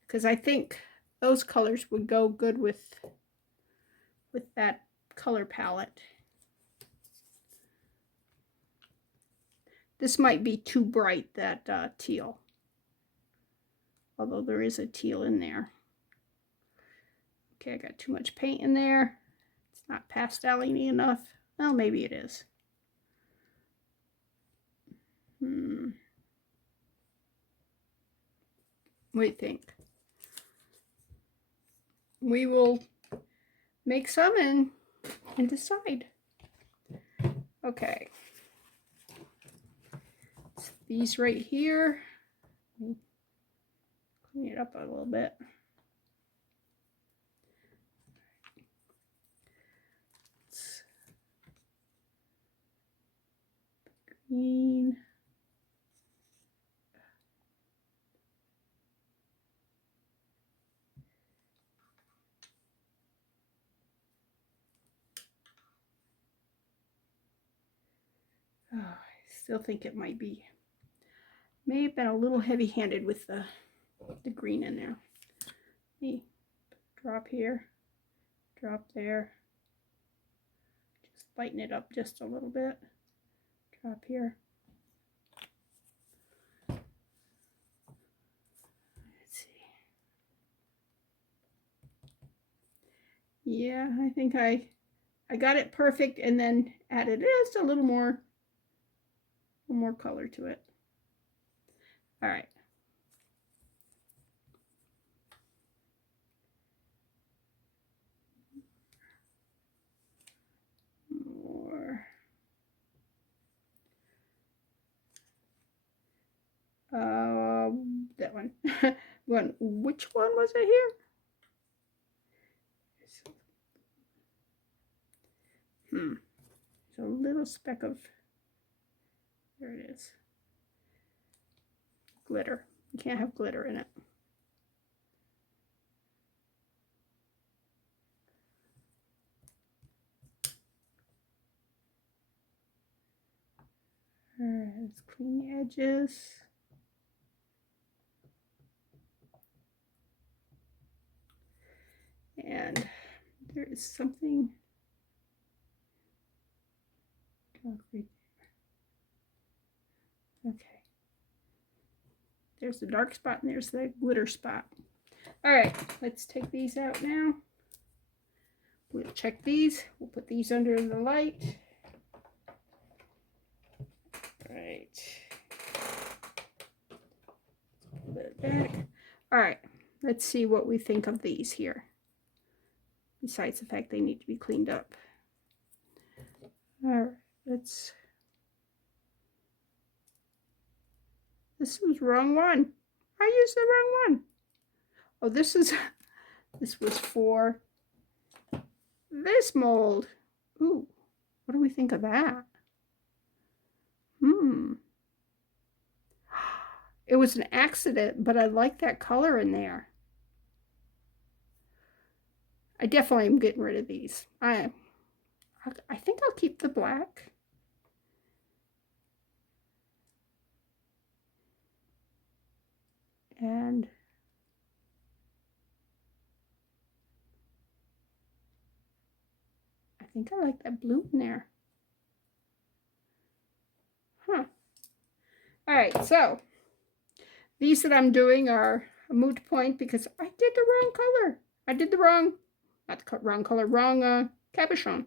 Because I think those colors would go good with that color palette. This might be too bright, that teal. Although there is a teal in there. Okay, I got too much paint in there. It's not pastel-y enough. Well, maybe it is. What do you think? We will make some and decide. Okay. It's these right here. Clean it up a little bit. Green. Oh, I still think it may have been a little heavy-handed with the green in there. Me drop here, drop there. Just lighten it up just a little bit. Drop here. Let's see. Yeah, I think I got it perfect, and then added just a little more color to it. All right. More. That one. Which one was it here? There's a little speck of, there it is. Glitter. You can't have glitter in it. All right, let's clean the edges. And There is something concrete. Okay. There's the dark spot and there's the glitter spot. All right, let's take these out now. We'll check these. We'll put these under the light. All right. Put it back. All right, let's see what we think of these here. Besides the fact they need to be cleaned up. All right, let's. This was the wrong one. I used the wrong one. Oh, this was for this mold. Ooh, what do we think of that? It was an accident, but I like that color in there. I definitely am getting rid of these. I think I'll keep the black. And I think I like that blue in there. Huh. All right, so these that I'm doing are a moot point because I did the wrong color. I did the wrong, not the wrong color, wrong cabochon.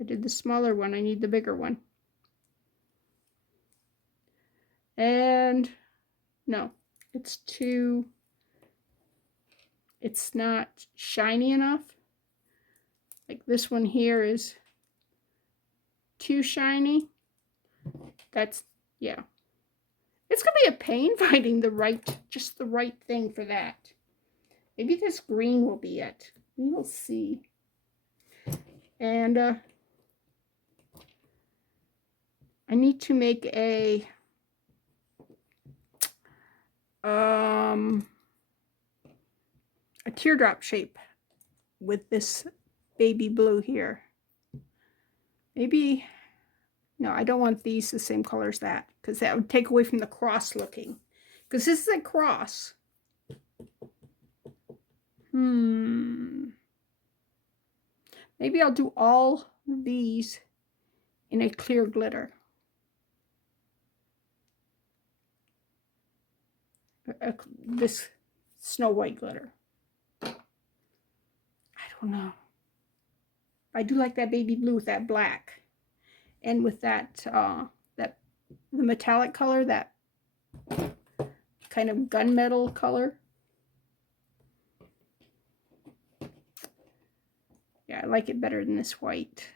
I did the smaller one. I need the bigger one. And no, it's not shiny enough. Like this one here is too shiny. That's, yeah. It's gonna be a pain finding just the right thing for that. Maybe this green will be it. We will see. And I need to make a teardrop shape with this baby blue here. Maybe, no, I don't want these the same color as that because that would take away from the cross looking. Because this is a cross. Maybe I'll do all these in a clear glitter. This Snow White glitter. I don't know. I do like that baby blue with that black. And with that, the metallic color, that kind of gunmetal color. Yeah, I like it better than this white.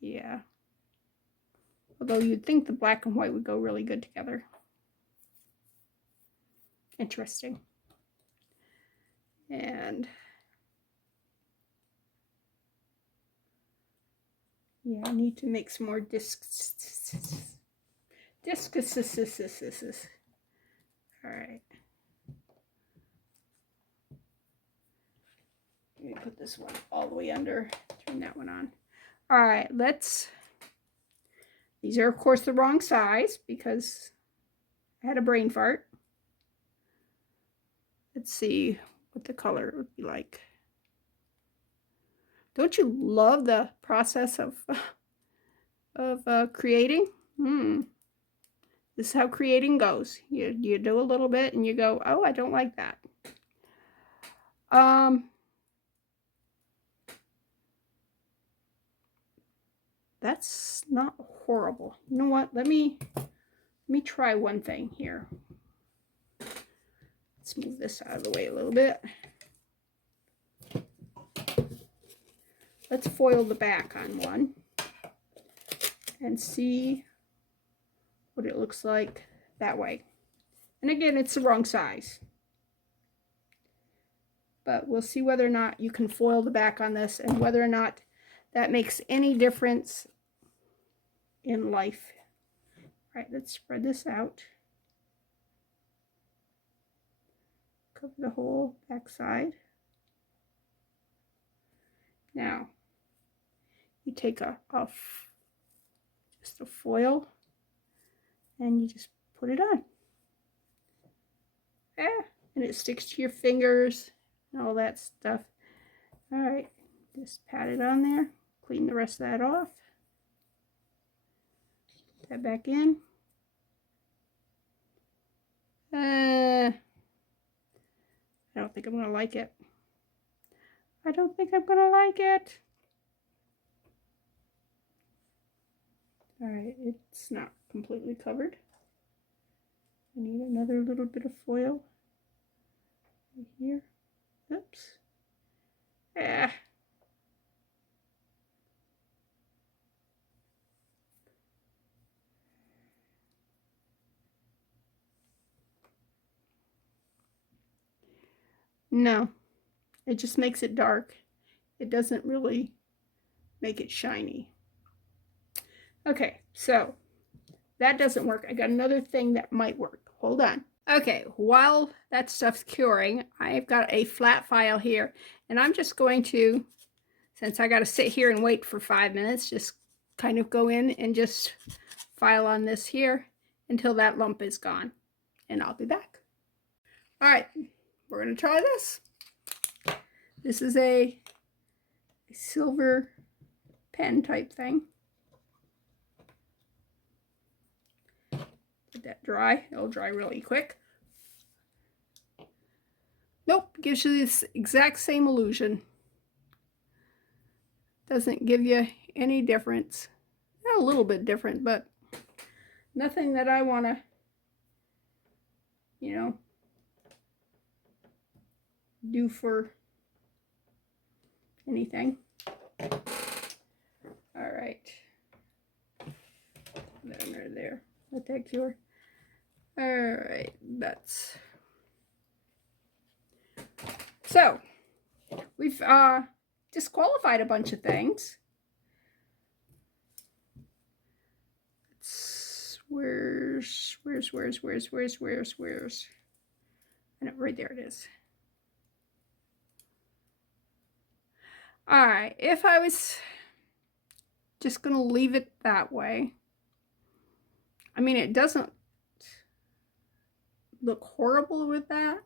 Yeah. Although you'd think the black and white would go really good together. Interesting. And yeah, I need to make some more discs. All right. Let me put this one all the way under. Turn that one on. All right, these are of course the wrong size because I had a brain fart. Let's see what the color would be like. Don't you love the process of creating? This is how creating goes. You do a little bit and you go, oh, I don't like that. That's not horrible. You know what? Let me try one thing here. Let's move this out of the way a little bit. Let's foil the back on one and see what it looks like that way. And again, it's the wrong size. But we'll see whether or not you can foil the back on this and whether or not that makes any difference in life. All right, let's spread this out. Cover the whole back side. Now, you take just a foil and you just put it on. and it sticks to your fingers and all that stuff. All right, just pat it on there, clean the rest of that off. Put that back in. I don't think I'm gonna like it. I don't think I'm gonna like it. All right, it's not completely covered. I need another little bit of foil right here. Oops. Ah. No, it just makes it dark. It doesn't really make it shiny. Okay, so that doesn't work. I got another thing that might work. Hold on. Okay, while that stuff's curing, I've got a flat file here, and I'm just going to, since I got to sit here and wait for 5 minutes, just kind of go in and just file on this here until that lump is gone, and I'll be back. All right, we're going to try this. This is a silver pen type thing. Let that dry. It'll dry really quick. Nope, gives you this exact same illusion. Doesn't give you any difference. A little bit different, but nothing that I want to, you know, do for anything. All right. There, there. Let that cure. All right, that's so we've disqualified a bunch of things. Where's I know, right there it is. All right, if I was just gonna leave it that way, I mean, it doesn't look horrible with that.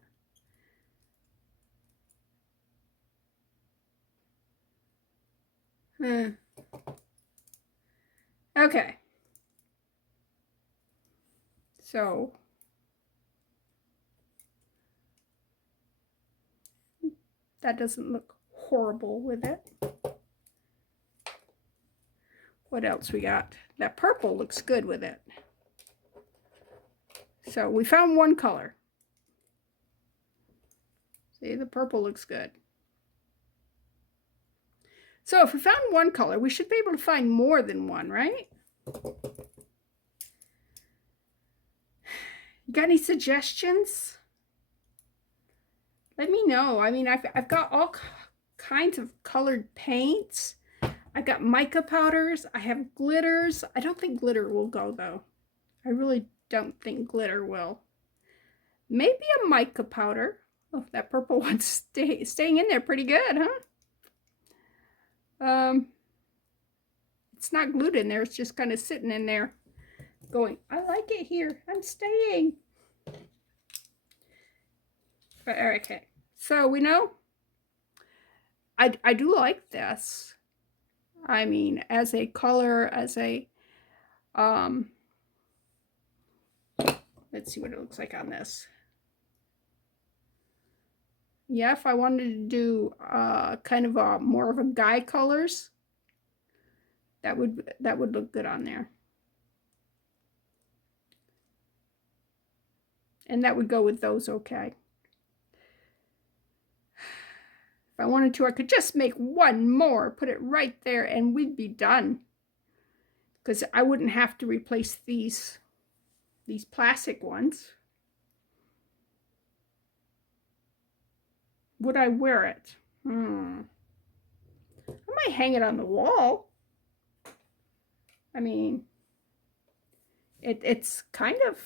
Okay. So that doesn't look horrible with it. What else we got? That purple looks good with it. So we found one color. See, the purple looks good. So if we found one color, we should be able to find more than one, right? You got any suggestions? Let me know. I mean, I've got all kinds of colored paints. I've got mica powders. I have glitters. I don't think glitter will go, though. I really don't think glitter will. Maybe a mica powder. Oh, that purple one's staying in there pretty good, huh? It's not glued in there. It's just kind of sitting in there going, I like it here. I'm staying. Okay. So we know I do like this. I mean, as a color, as a let's see what it looks like on this. Yeah, if I wanted to do kind of a more of a guy colors, that would look good on there. And that would go with those okay. If I wanted to, I could just make one more, put it right there, and we'd be done. Because I wouldn't have to replace these plastic ones. Would I wear it? I might hang it on the wall. I mean, it's kind of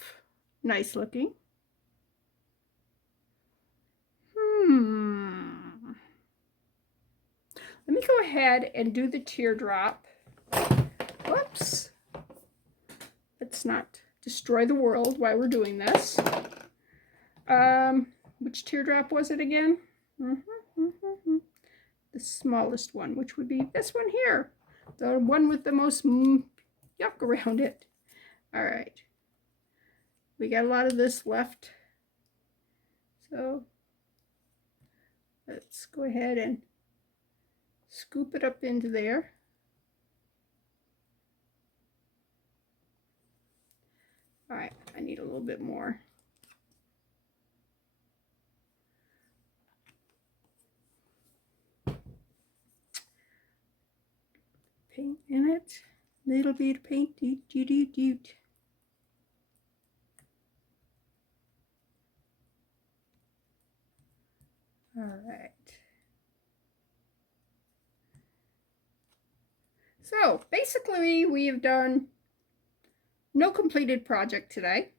nice looking. Let me go ahead and do the teardrop. Whoops. Let's not destroy the world while we're doing this. Which teardrop was it again? The smallest one, which would be this one here, the one with the most yuck around it. All right, we got a lot of this left, so let's go ahead and scoop it up into there. All right, I need a little bit more. Paint in it, little bit of paint, doot, doot, doot, doot. All right. So basically we have done no completed project today.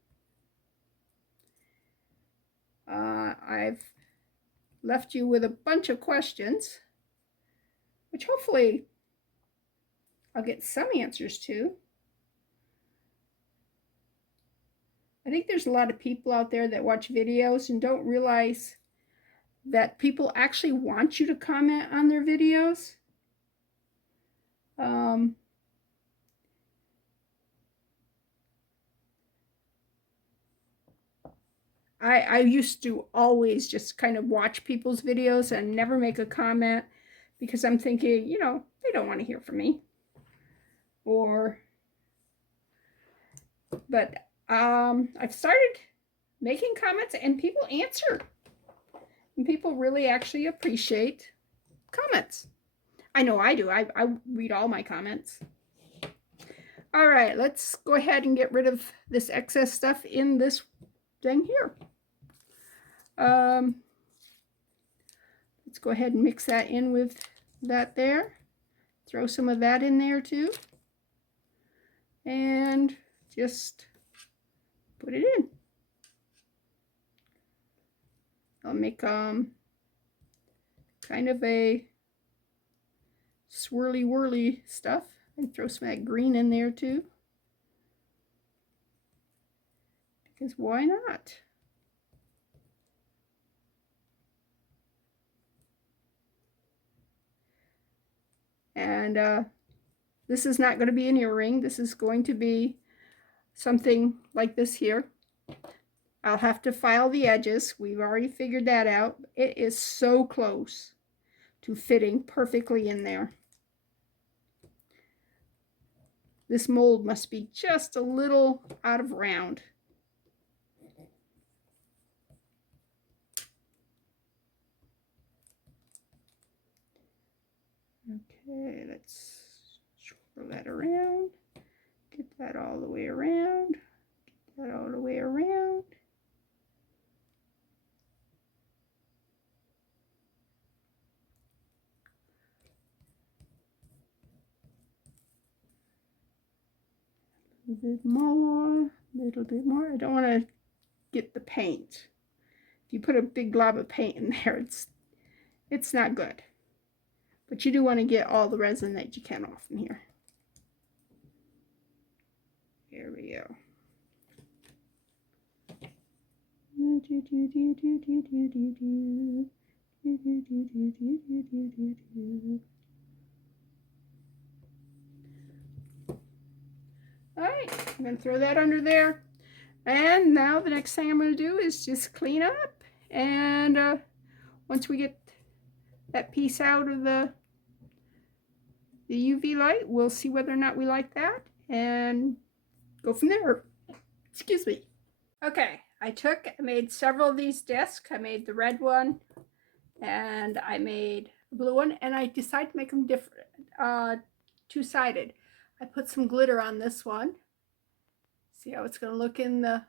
I've left you with a bunch of questions, which hopefully I'll get some answers to. I think there's a lot of people out there that watch videos and don't realize that people actually want you to comment on their videos. I used to always just kind of watch people's videos and never make a comment because I'm thinking, you know, they don't want to hear from me. But I've started making comments and people answer. And people really actually appreciate comments. I know I do. I read all my comments. All right, let's go ahead and get rid of this excess stuff in this thing here. Let's go ahead and mix that in with that there. Throw some of that in there too. And just put it in. I'll make kind of a swirly whirly stuff and throw some of that green in there too, because why not? And this is not going to be an earring. This is going to be something like this here. I'll have to file the edges. We've already figured that out. It is so close to fitting perfectly in there. This mold must be just a little out of round. Okay, let's swirl that around. Get that all the way around. Get that all the way around. A little bit more. I don't want to get the paint. If you put a big glob of paint in there, it's not good. But you do want to get all the resin that you can off in here. Here we go. All right, I'm going to throw that under there. And now the next thing I'm going to do is just clean up. And once we get that piece out of the UV light, we'll see whether or not we like that and go from there. Excuse me. Okay, I made several of these discs. I made the red one and I made a blue one, and I decided to make them different, two-sided. I put some glitter on this one. See how it's going to look in the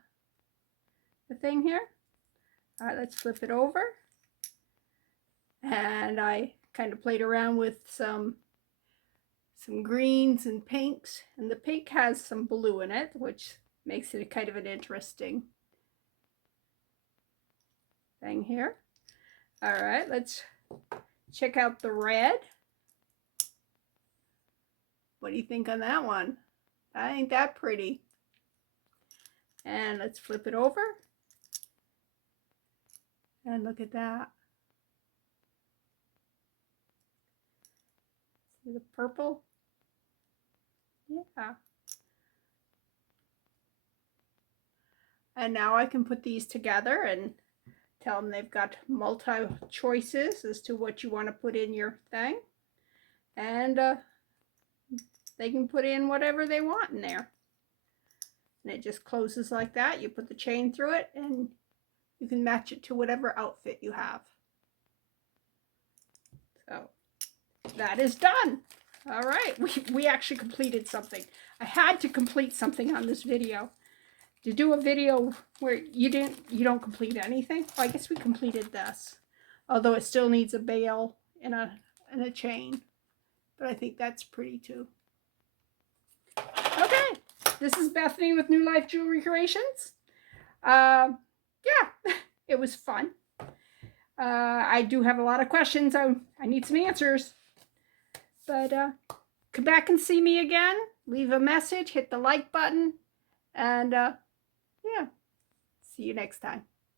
thing here? All right, let's flip it over. And I kind of played around with some greens and pinks, and the pink has some blue in it, which makes it kind of an interesting thing here. All right, let's check out the red. What do you think on that one? Ain't that pretty? And let's flip it over. And look at that. See the purple? Yeah. And now I can put these together and tell them they've got multi choices as to what you want to put in your thing. And they can put in whatever they want in there. And it just closes like that. You put the chain through it and you can match it to whatever outfit you have. So that is done. All right, we actually completed something. I had to complete something on this video. To do a video where you don't complete anything. Well, I guess we completed this, although it still needs a bail and a chain. But I think that's pretty too. Okay, this is Bethany with New Life Jewelry Creations. Yeah, it was fun. I do have a lot of questions. I need some answers. But come back and see me again. Leave a message, hit the like button, and yeah, see you next time.